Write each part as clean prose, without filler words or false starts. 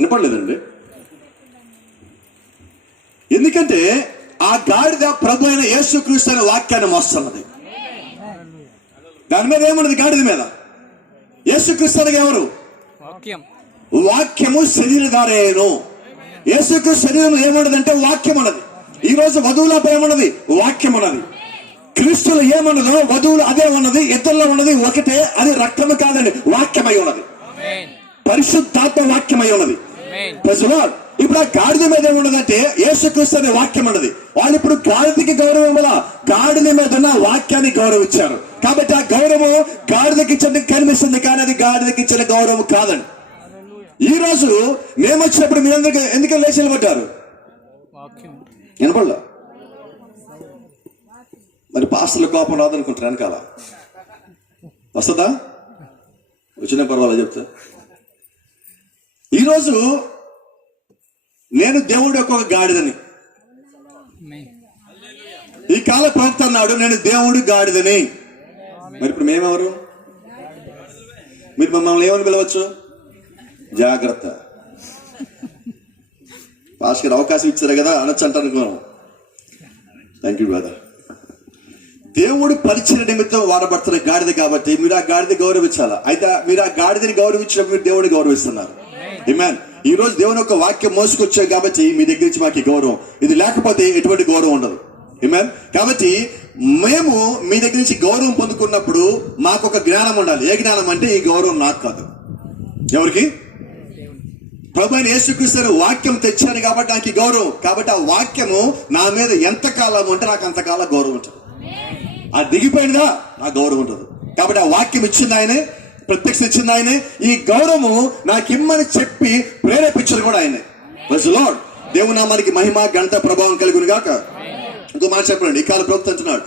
వినపడలేదండి? ఎందుకంటే ఆ గాడిద ప్రభు అయిన యేసుక్రీస్తు అనే వాక్యాన్ని మోస్తున్నది. దాని మీద ఏమన్నది? గాడిద మీద యేసుక్రీస్తు అనగా ఎవరు? వాక్యము శరీరధారేను. యేసుక్రీస్తు శరీరం ఏమన్నదంటే వాక్యం అన్నది. ఈ రోజు వధువులపై ఏమన్నది? వాక్యం అన్నది. క్రీస్తులు ఏమన్నదో వధువులు అదే ఉన్నది. ఇద్దరిలో ఉన్నది ఒకటే. అది రక్తము కాదండి, వాక్యమై ఉన్నది. పరిశుద్ధాత్మ వాక్యమై ఉన్నది. ఇప్పుడు ఆ గాడిద మీద ఏమున్నదంటే యేసుక్రీస్తు అనే వాక్యం ఉన్నది. వాళ్ళు ఇప్పుడు గాడిదకి గౌరవం వల్ల గాడిద మీద ఉన్న వాక్యాన్ని గౌరవించారు. కాబట్టి ఆ గౌరవం గాడిదకి ఇచ్చిన కనిపిస్తుంది, కానీ అది గాడిదకి ఇచ్చిన గౌరవం కాదండి. ఈ రోజు మేము వచ్చినప్పుడు మీరందరూ ఎందుకని లేచి నిలబడ్డారు? వినపడలా? మరి పాస్టర్ల కోపం రాదనుకుంటారు. వెనకాల వస్తుందా? వచ్చిన పర్వాలేదు చెప్తా. ఈరోజు నేను దేవుడు యొక్క గాడిదని, ఈ కాల ప్రవక్త అన్నాడు నేను దేవుడు గాడిదని. మరి ఇప్పుడు మేమెవరు? మీరు మమ్మల్ని ఏమని పిలవచ్చు? జాగ్రత్త, పాస్టర్ అవకాశం ఇచ్చారు కదా అనొచ్చు అంటారు అనుకున్నాం. Thank you brother. దేవుడు పరిచయ నిమిత్తం వాడబడుతున్న గాడిద కాబట్టి మీరు ఆ గాడిద గౌరవించాలా. అయితే మీరు ఆ గాడిదని గౌరవించినప్పుడు మీరు దేవుడిని గౌరవిస్తున్నారు. ఆమేన్. ఈ రోజు దేవుని యొక్క వాక్యం మోసుకొచ్చారు కాబట్టి మీ దగ్గర నుంచి మాకు గౌరవం. ఇది లేకపోతే ఎటువంటి గౌరవం ఉండదు. ఆమేన్. కాబట్టి మేము మీ దగ్గర నుంచి గౌరవం పొందుకున్నప్పుడు మాకు ఒక జ్ఞానం ఉండాలి. ఏ జ్ఞానం అంటే ఈ గౌరవం నాకు కాదు, ఎవరికి? ప్రభు అయిన యేసుక్రీస్తు వాక్యం తెచ్చాను కాబట్టి నాకు గౌరవం. కాబట్టి ఆ వాక్యము నా మీద ఎంతకాలం ఉంటే నాకు అంతకాలం గౌరవం ఉంటుంది. ఆ దిగిపోయిందా నా గౌరవం ఉంటుంది. కాబట్టి ఆ వాక్యం ఇచ్చింది ఆయనే, ప్రత్యక్ష ఇచ్చింది ఆయనే. ఈ గౌరవము నాకు ఇమ్మని చెప్పి ప్రేరేపించదు కూడా ఆయనే. Praise the Lord. దేవుని నామానికి మహిమ ఘనత ప్రభావం కలుగును గాక. ఇంకో మాట చెప్పండి. ఈ కాల ప్రవక్త అంటున్నాడు,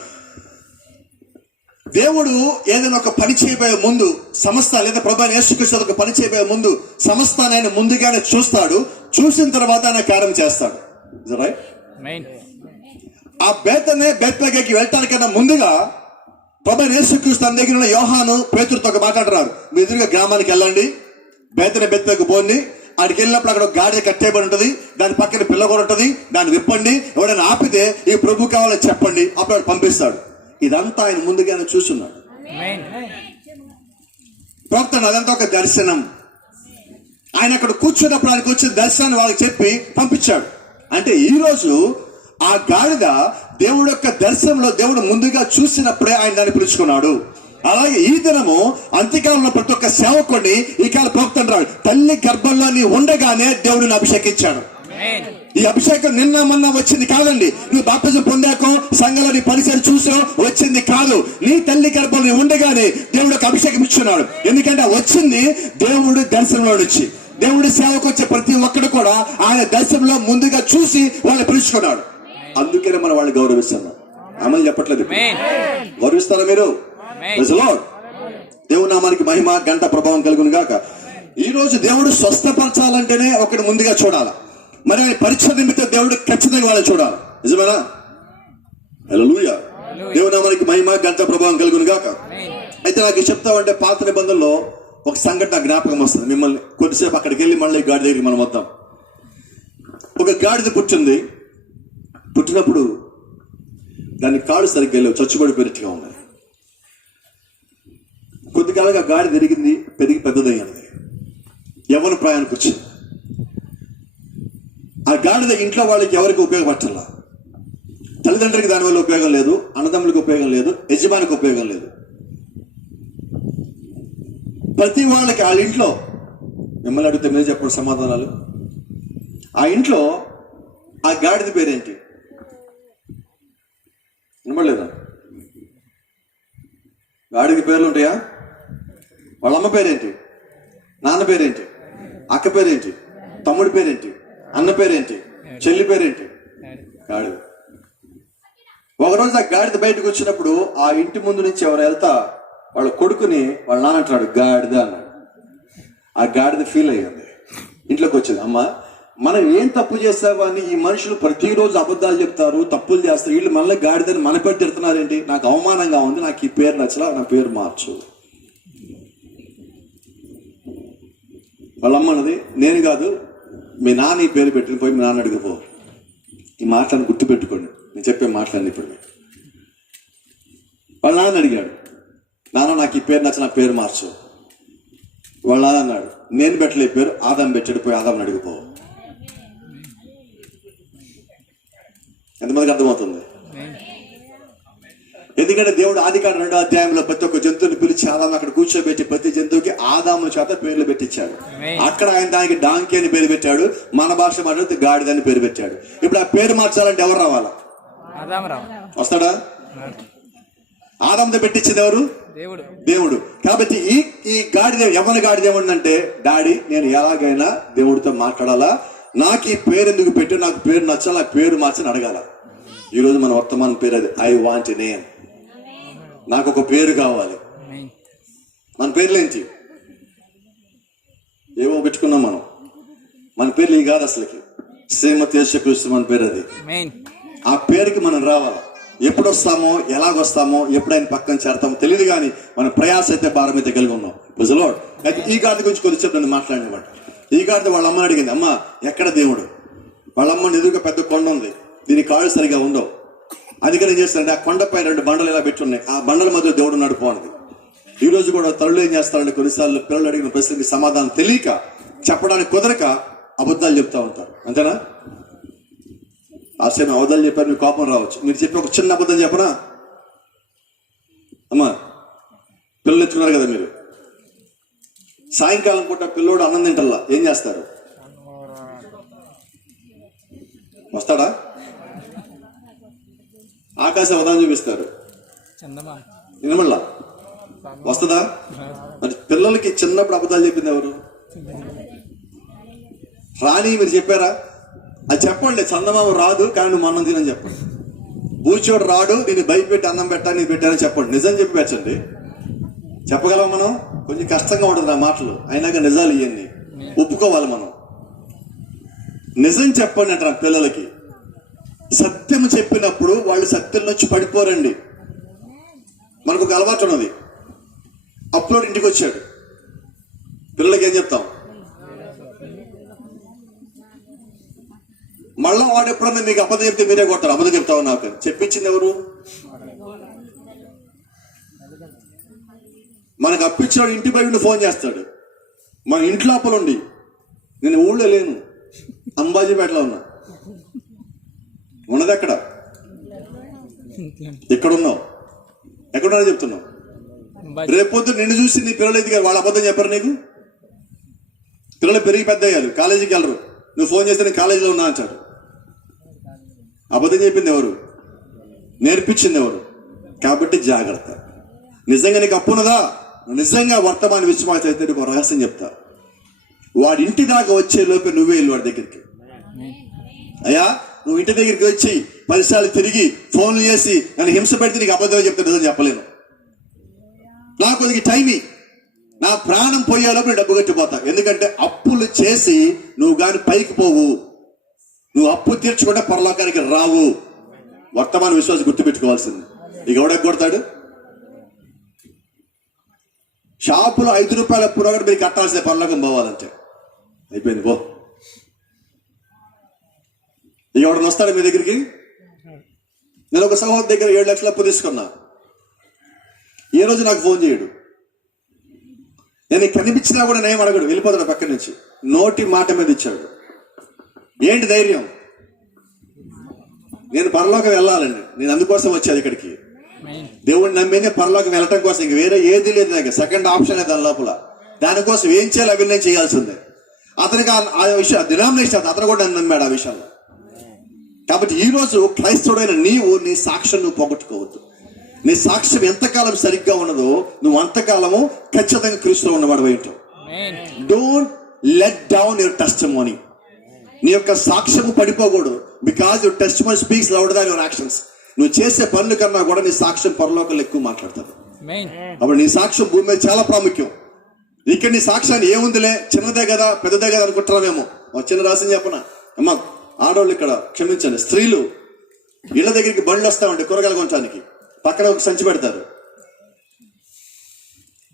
దేవుడు ఏదైనా ఒక పని చేయబోయే ముందు సమస్త, లేదా ప్రభు యేసుక్రీస్తు ఒక పని చేయబోయే ముందు సమస్తాన్ని ఆయన ముందుగానే చూస్తాడు. చూసిన తర్వాత ఆయన కార్యం చేస్తాడు. ఆ బేత్లెహేముకి వెళ్ళటానికన్నా ముందుగా ప్రభు యేసుక్రీస్తు తన దగ్గర ఉన్న యోహాను పేతురుతో ఒక మాట్లాడుతున్నారు. మీ ఎదురుగా గ్రామానికి వెళ్ళండి, బేత్లెహేముకి పోండి. ఆడికి వెళ్ళినప్పుడు అక్కడ ఒక గాడిద కట్టేయబడి ఉంటుంది, దాని పక్కన పిల్ల కూడా ఉంటుంది, దాన్ని విప్పండి. ఎవడైనా ఆపితే ఈ ప్రభు కావాలని చెప్పండి, అప్పుడు వాడు పంపిస్తాడు. ఇదంతా ఆయన ముందుగానే చూస్తున్నాడు. ప్రవక్త అదంతా ఒక దర్శనం. ఆయన అక్కడ కూర్చున్నప్పుడు ఆయనకు వచ్చిన దర్శనాన్ని వాళ్ళకి చెప్పి పంపించాడు. అంటే ఈ రోజు ఆ గాడిద దేవుడు యొక్క దర్శనంలో దేవుడు ముందుగా చూసినప్పుడే ఆయన దాన్ని పిలుచుకున్నాడు. అలాగే ఈ దినము అంత్యకాలంలో ప్రతి ఒక్క సేవకుడిని ఈ కాల ప్రవక్త అంటాడు, తల్లి గర్భంలో నీ ఉండగానే దేవుడిని అభిషేకించాడు. ఈ అభిషేకం నిన్న మొన్న వచ్చింది కాదండి. నువ్వు బాప్తిజం పొందాకో సంఘంలో నీ పరిసర చూసో వచ్చింది కాదు. నీ తల్లి గర్భంలో ఉండగానే దేవుడు ఒక అభిషేకం ఇచ్చున్నాడు. ఎందుకంటే వచ్చింది దేవుడు దర్శనంలో నుంచి. దేవుడి సేవకు వచ్చే ప్రతి ఒక్కడు కూడా ఆయన దర్శనంలో ముందుగా చూసి వాళ్ళని పిలుచుకున్నాడు. అందుకనే మనం వాళ్ళు గౌరవిస్తున్నాం. అమలు చెప్పట్లేదు. గౌరవిస్తారా మీరు? దేవుని నామానికి మహిమ గంట ప్రభావం కలుగును గాక. ఈ రోజు దేవుడు స్వస్థపరచాలంటేనే ఒకటి ముందుగా చూడాలి. మరి ఆయన పరిచయ నిమిత్తం దేవుడు ఖచ్చితంగా వాళ్ళని చూడాలి. నిజమేనా? హల్లెలూయా. దేవుని నామానికి మహిమ గంట ప్రభావం కలుగును గాక. అయితే నాకు చెప్తామంటే పాత నిబంధనలో ఒక సంఘటన జ్ఞాపకం వస్తుంది. మిమ్మల్ని కొద్దిసేపు అక్కడికి వెళ్ళి మళ్ళీ గాడి దగ్గరికి మనం వద్దాం. ఒక గాడిద పుట్టినప్పుడు దాని కాడు సరిగ్గా వెళ్ళవు, చచ్చుబడిపోయినట్టుగా ఉన్నాయి. కొద్ది కాలంగా గాడి పెరిగి పెద్దదయ్యింది, యవ్వన ప్రాయానికి వచ్చింది. ఆ గాడిద ఇంట్లో వాళ్ళకి ఎవరికి ఉపయోగపడాల. తల్లిదండ్రులకి దానివల్ల ఉపయోగం లేదు, అన్నదమ్ములకు ఉపయోగం లేదు, యజమానికి ఉపయోగం లేదు. ప్రతి వాళ్ళకి వాళ్ళ ఇంట్లో, మిమ్మల్ని అడిగితే మీరు చెప్పండి సమాధానాలు. ఆ ఇంట్లో ఆ గాడిద పేరేంటి? వినపడలేదా? గాడిద పేర్లు ఉంటాయా? వాళ్ళ అమ్మ పేరేంటి? నాన్న పేరేంటి? అక్క పేరేంటి? తమ్ముడి పేరేంటి? అన్న పేరేంటి? చెల్లి పేరేంటి? గాడిద. ఒకరోజు ఆ గాడిద బయటకు వచ్చినప్పుడు ఆ ఇంటి ముందు నుంచి ఎవరు వెళ్తా వాళ్ళ కొడుకుని వాళ్ళ నాన్న అంటున్నాడు గాడిద అన్నాడు. ఆ గాడిద ఫీల్ అయ్యింది, ఇంట్లోకి వచ్చింది. అమ్మ, మనం ఏం తప్పు చేస్తావా అని ఈ మనుషులు ప్రతిరోజు అబద్ధాలు చెప్తారు, తప్పులు చేస్తారు, వీళ్ళు మళ్ళీ గాడిదని మన పేరు తిడుతున్నారేంటి? నాకు అవమానంగా ఉంది, నాకు ఈ పేరు నచ్చలా, నా పేరు మార్చు. వాళ్ళమ్మ అన్నది, నేను కాదు మీ నాన్న ఈ పేరు పెట్టిన పోయి మీ నాన్న అడిగిపో. ఈ మాటలను గుర్తుపెట్టుకోండి, నేను చెప్పే మాటలన్నీ ఇప్పుడు. వాళ్ళ నాన్న అడిగాడు, నాన్న నాకు ఈ పేరు నచ్చిన పేరు మార్చు. వాళ్ళ నాన్న అన్నాడు, నేను పెట్టలే పేరు, ఆదాం పెట్టాడు, పోయి ఆదాంని అడిగిపో. ఎంతమందికి అర్థమవుతుంది? ఎందుకంటే దేవుడు ఆదికాండం 2వ అధ్యాయంలో ప్రతి ఒక్క జంతువుని పిలిచి ఆదాము అక్కడ కూర్చోబెట్టి ప్రతి జంతువుకి ఆదాము చేత పేర్లు పెట్టించాడు. అక్కడ ఆయన దానికి డాంకీ అని పేరు పెట్టాడు, మన భాష మాట్లాడితే గాడిదని పేరు పెట్టాడు. ఇప్పుడు ఆ పేరు మార్చాలంటే ఎవరు రావాలా? వస్తాడా? ఆదాముతో పెట్టించింది ఎవరు? దేవుడు. కాబట్టి ఈ గాడిద ఎవరి గాడిద ఏమందంటే, డాడీ నేను ఎలాగైనా దేవుడితో మాట్లాడాలా, నాకు ఈ పేరు ఎందుకు పెట్టి, నాకు పేరు నచ్చాలా, పేరు మార్చని అడగాల. ఈరోజు మన వర్తమాన పేరు అది, ఐ వాంట్ ఎ నేమ్. నాకు ఒక పేరు కావాలి. మన పేర్లేంటి? ఏవో పెట్టుకున్నాం మనం. మన పేర్లు ఈ కాదు అసలుకి. శ్రీమతి యేసుక్రీస్తు మన పేరు అది. ఆ పేరుకి మనం రావాలి. ఎప్పుడు వస్తామో, ఎలాగొస్తామో, ఎప్పుడు ఆయన పక్కన చేరతామో తెలియదు, కానీ మన ప్రయాస అయితే భారం అయితే కలిగి ఉన్నాం. ప్రజలోడ్ అయితే ఈ గాడిద గురించి కొద్దిసేపు నన్ను మాట్లాడినమాట. ఈ గాడిద వాళ్ళ అమ్మని అడిగింది, అమ్మ ఎక్కడ దేవుడు? వాళ్ళ అమ్మని ఎదురుగా పెద్ద కొండ ఉంది, దీని కాళ్ళు సరిగా ఉండవు. అందుకని ఏం చేస్తారంటే ఆ కొండపై 2 బండలు ఇలా పెట్టి ఉన్నాయి, ఆ బండల మధ్య దేవుడు నడుపుకోండి. ఈ రోజు కూడా తల్లులు ఏం చేస్తారంటే కొన్నిసార్లు పిల్లలు అడిగిన ప్రశ్నకి సమాధానం తెలియక, చెప్పడానికి కుదరక అబద్ధాలు చెప్తా ఉంటారు. అంతేనా? ఆశ్చర్యం, అబద్ధాలు చెప్పారు, మీకు కోపం రావచ్చు. మీరు చెప్పి ఒక చిన్న అబద్ధం చెప్పనా? అమ్మా పిల్లలు ఎత్తుకున్నారు కదా మీరు, సాయంకాలం పూట పిల్లోడు అన్నం తింటల్లా ఏం చేస్తారు? వస్తాడా? ఆకాశం ఉదయం చూపిస్తారు, వినమల్లా వస్తుందా? మరి పిల్లలకి చిన్నప్పుడు అబద్ధాలు చెప్పింది ఎవరు? రాని మీరు చెప్పారా? అది చెప్పండి, చందమామ రాదు కానీ నువ్వు అన్నం తినని చెప్పండి. బూచోడు రాడు, నేను భయపెట్టి అన్నం పెట్టాను పెట్టానని చెప్పండి. నిజం చెప్పి పెట్టండి. చెప్పగలం మనం? కొంచెం కష్టంగా ఉంటుంది ఆ మాటలు, అయినాక నిజాలు ఇవన్నీ ఒప్పుకోవాలి మనం. నిజం చెప్పండి అంటారు పిల్లలకి. సత్యం చెప్పినప్పుడు వాళ్ళు సత్యం నుంచి పడిపోరండి. మనకు ఒక అలవాటు ఉన్నది, అప్లోడ్ ఇంటికి వచ్చాడు, పిల్లలకి ఏం చెప్తాం? మళ్ళా వాడు ఎప్పుడన్నా మీకు అబద్ధం చెప్తే మీరే కొడతారు. అబద్ధం చెప్తావు నాకు చెప్పించింది ఎవరు? మనకు అప్పించాడు, ఇంటి బయట ఫోన్ చేస్తాడు. మన ఇంటి లోపల ఉండి, నేను ఊళ్ళో లేను, అంబాజీపేటలో ఉన్నా. ఉన్నది ఎక్కడ? ఎక్కడున్నావు? ఎక్కడున్నా చెప్తున్నావు. రేపొద్దు నిన్ను చూసి నీ పిల్లలు ఎదిగారు, వాళ్ళు అబద్ధం చెప్పారు నీకు. పిల్లలు పెరిగి పెద్ద అయ్యారు, కాలేజీకి వెళ్ళరు, నువ్వు ఫోన్ చేస్తే నేను కాలేజీలో ఉన్నా అంటారు. అబద్ధం చెప్పింది ఎవరు? నేర్పించింది ఎవరు? కాబట్టి జాగ్రత్త. నిజంగా నీకు అప్పు ఉన్నదా? నిజంగా వర్తమాన విశ్వాసం అయితే నీకు రహస్యం చెప్తా. వాడి ఇంటి దాకా వచ్చే లోపే నువ్వే వెళ్ళు వాడి దగ్గరికి. అయ్యా నువ్వు ఇంటి దగ్గరికి వచ్చి 10 సార్లు తిరిగి ఫోన్లు చేసి నన్ను హింస పెడితే నీకు అబద్ధం చెప్తే నిజం చెప్పలేను. నాకు కొద్దిగా టైమి, నా ప్రాణం పోయేలోపు నేను డబ్బు కట్టిపోతా. ఎందుకంటే అప్పులు చేసి నువ్వు కానీ పైకి పోవు, నువ్వు అప్పు తీర్చుకుంటే పరలోకానికి రావు. వర్తమాన విశ్వాసం గుర్తుపెట్టుకోవాల్సింది. ఇక ఎవడెగ్గొడతాడు? షాపులో 5 రూపాయల అప్పు కూడా మీరు కట్టాల్సిన పరలోకం పోవాలంటే అయిపోయింది పో. ఇక ఎవడన్నా వస్తాడు మీ దగ్గరికి? నేను ఒక సహోదరు దగ్గర 7 లక్షల అప్పు తీసుకున్నా. ఏ రోజు నాకు ఫోన్ చేయడు, నేను కనిపించినా కూడా నేను అడగడు, వెళ్ళిపోతాడు పక్క నుంచి. నోటి మాట మీద ఇచ్చాడు. ఏంటి ధైర్యం? నేను పరలోకం వెళ్ళాలండి, నేను అందుకోసం వచ్చాను ఇక్కడికి. దేవుడిని నమ్మేదే పరలోకం వెళ్ళటం కోసం, ఇంక వేరే ఏది లేదు నాకు, సెకండ్ ఆప్షన్ లేదు దాని లోపల. దానికోసం ఏం చేయాలి అవి నేను చేయాల్సిందే. అతనికి ఆ విషయం డినామినేషన్, అతను కూడా నన్ను నమ్మాడు ఆ విషయంలో. కాబట్టి ఈ రోజు క్రైస్తవుడైన నీవు నీ సాక్ష్యం నువ్వు పోగొట్టుకోవద్దు. నీ సాక్ష్యం ఎంతకాలం సరిగ్గా ఉన్నదో నువ్వు అంతకాలము ఖచ్చితంగా క్రీస్తులో ఉన్నవాడు ఉంటావు. Don't let down your testimony. నీ యొక్క సాక్ష్యము పడిపోకూడదు. Because your testimony speaks louder than your actions. నువ్వు చేసే పనుల కన్నా కూడా నీ సాక్ష్యం పరలోకంలో ఎక్కువ మాట్లాడుతుంది. అప్పుడు నీ సాక్ష్యం భూమి మీద చాలా ప్రాముఖ్యం. ఇక్కడ నీ సాక్ష్యాన్ని ఏముందిలే, చిన్నదే కదా పెద్దదే కదా అనుకుంటున్నామేమో. చిన్న రాసిన చెప్పనా అమ్మా, ఆడవాళ్ళు ఇక్కడ క్షమించండి, స్త్రీలు ఇళ్ల దగ్గరికి బండ్లు వస్తా ఉంటాయి కూరగాయలు కొనడానికి. పక్కన ఒక సంచి పెడతారు,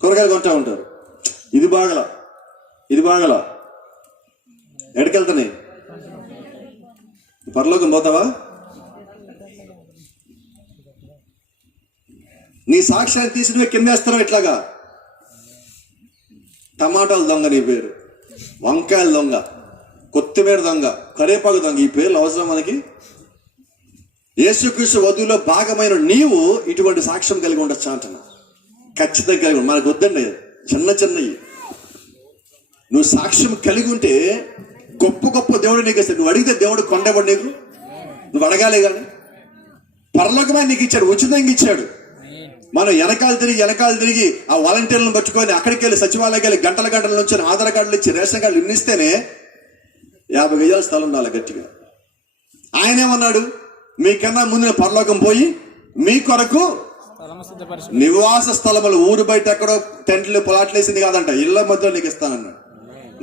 కూరగాయలు కొంటా ఉంటారు. ఇది బాగల ఎక్కడికెళ్తున్నాయి? పరలోకం పోతావా? నీ సాక్ష్యాన్ని తీసి నువ్వే కిందేస్తున్నావు. ఇట్లాగా టమాటాల దొంగ నీ పేరు, వంకాయల దొంగ, కొత్తిమీర దొంగ, కరేపాకు దొంగ, ఈ పేర్లు అవసరం మనకి? యేసుక్రీస్తు వధువులో భాగమైన నీవు ఇటువంటి సాక్ష్యం కలిగి ఉండొచ్చా అంటున్నా. ఖచ్చితంగా కలిగి మనకు వద్దండి చిన్న చిన్నవి. నువ్వు సాక్ష్యం కలిగి ఉంటే గొప్ప గొప్ప దేవుడు నీకు ఇస్తాడు. నువ్వు అడిగితే దేవుడు కొండేవాడు నీకు, నువ్వు అడగాలి. కానీ పరలోకమే నీకు ఇచ్చాడు, ఉచితంగా ఇచ్చాడు. మనం వెనకాల తిరిగి ఆ వాలంటీర్లను పట్టుకొని అక్కడికి వెళ్ళి సచివాలయకి వెళ్ళి గంటల నుంచి ఆధార్ కార్డులు ఇచ్చి రేషన్ కార్డులు ఇన్నిస్తేనే 50 గజాల స్థలం ఉండాలి గట్టిగా. ఆయనేమన్నాడు, మీకన్నా ముందు పరలోకం పోయి మీ కొరకు నివాస స్థలములు, ఊరు బయట ఎక్కడో టెంట్లు పొలాట్లు వేసింది కాదంట, ఇళ్ల మధ్యలో నీకు ఇస్తానన్నాడు.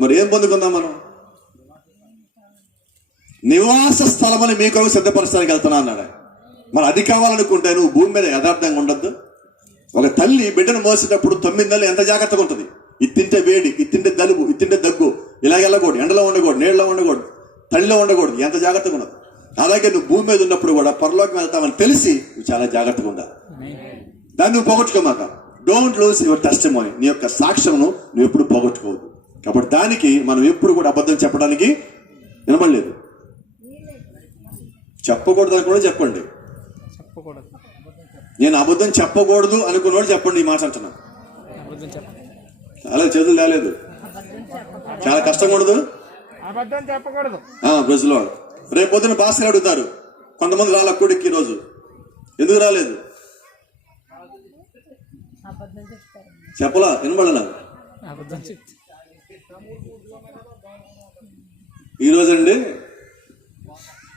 మరి ఏం పొందుకుందాం మనం? నివాస స్థలములు మీ కొరకు సిద్ధపరచడానికి వెళ్తున్నా అన్నాడు. మరి అది కావాలనుకుంటే నువ్వు భూమి మీద యథార్థంగా ఉండొద్దు. ఒక తల్లి బిడ్డను మోసేటప్పుడు 9 నెలలు ఎంత జాగ్రత్తగా ఉంటుంది. ఇత్తింటే వేడి, ఇత్తింటే దలుపు, ఇత్తింటే దగ్గు, ఇలాగ వెళ్ళకూడదు, ఎండలో ఉండకూడదు, నీళ్ళలో ఉండకూడదు, తల్లిలో ఉండకూడదు, ఎంత జాగ్రత్తగా ఉండదు. అలాగే నువ్వు భూమి మీద ఉన్నప్పుడు కూడా పరలోకం వెళ్తామని తెలిసి నువ్వు చాలా జాగ్రత్తగా ఉండాలి. దాన్ని నువ్వు పోగొట్టుకోమాక. Don't lose your testimony. నీ యొక్క సాక్ష్యమును నువ్వు ఎప్పుడు పోగొట్టుకోవద్దు. కాబట్టి దానికి మనం ఎప్పుడు కూడా అబద్ధం చెప్పడానికి వినబడలేదు. చెప్పకూడదు అని కూడా చెప్పండి. నేను అబద్ధం చెప్పకూడదు అనుకున్నవాడు చెప్పండి. ఈ మాట అంటున్నా. చాలా చేతులు రాలేదు, చాలా కష్టంగా ఉండదు. బ్రజ్లో రేపు పొద్దున భాస్కర్ అడుగుతారు, కొంతమంది రాళ్ళ కూడికి రోజు ఎందుకు రాలేదు? చెప్పలా, వినబడ నాకు. ఈరోజు అండి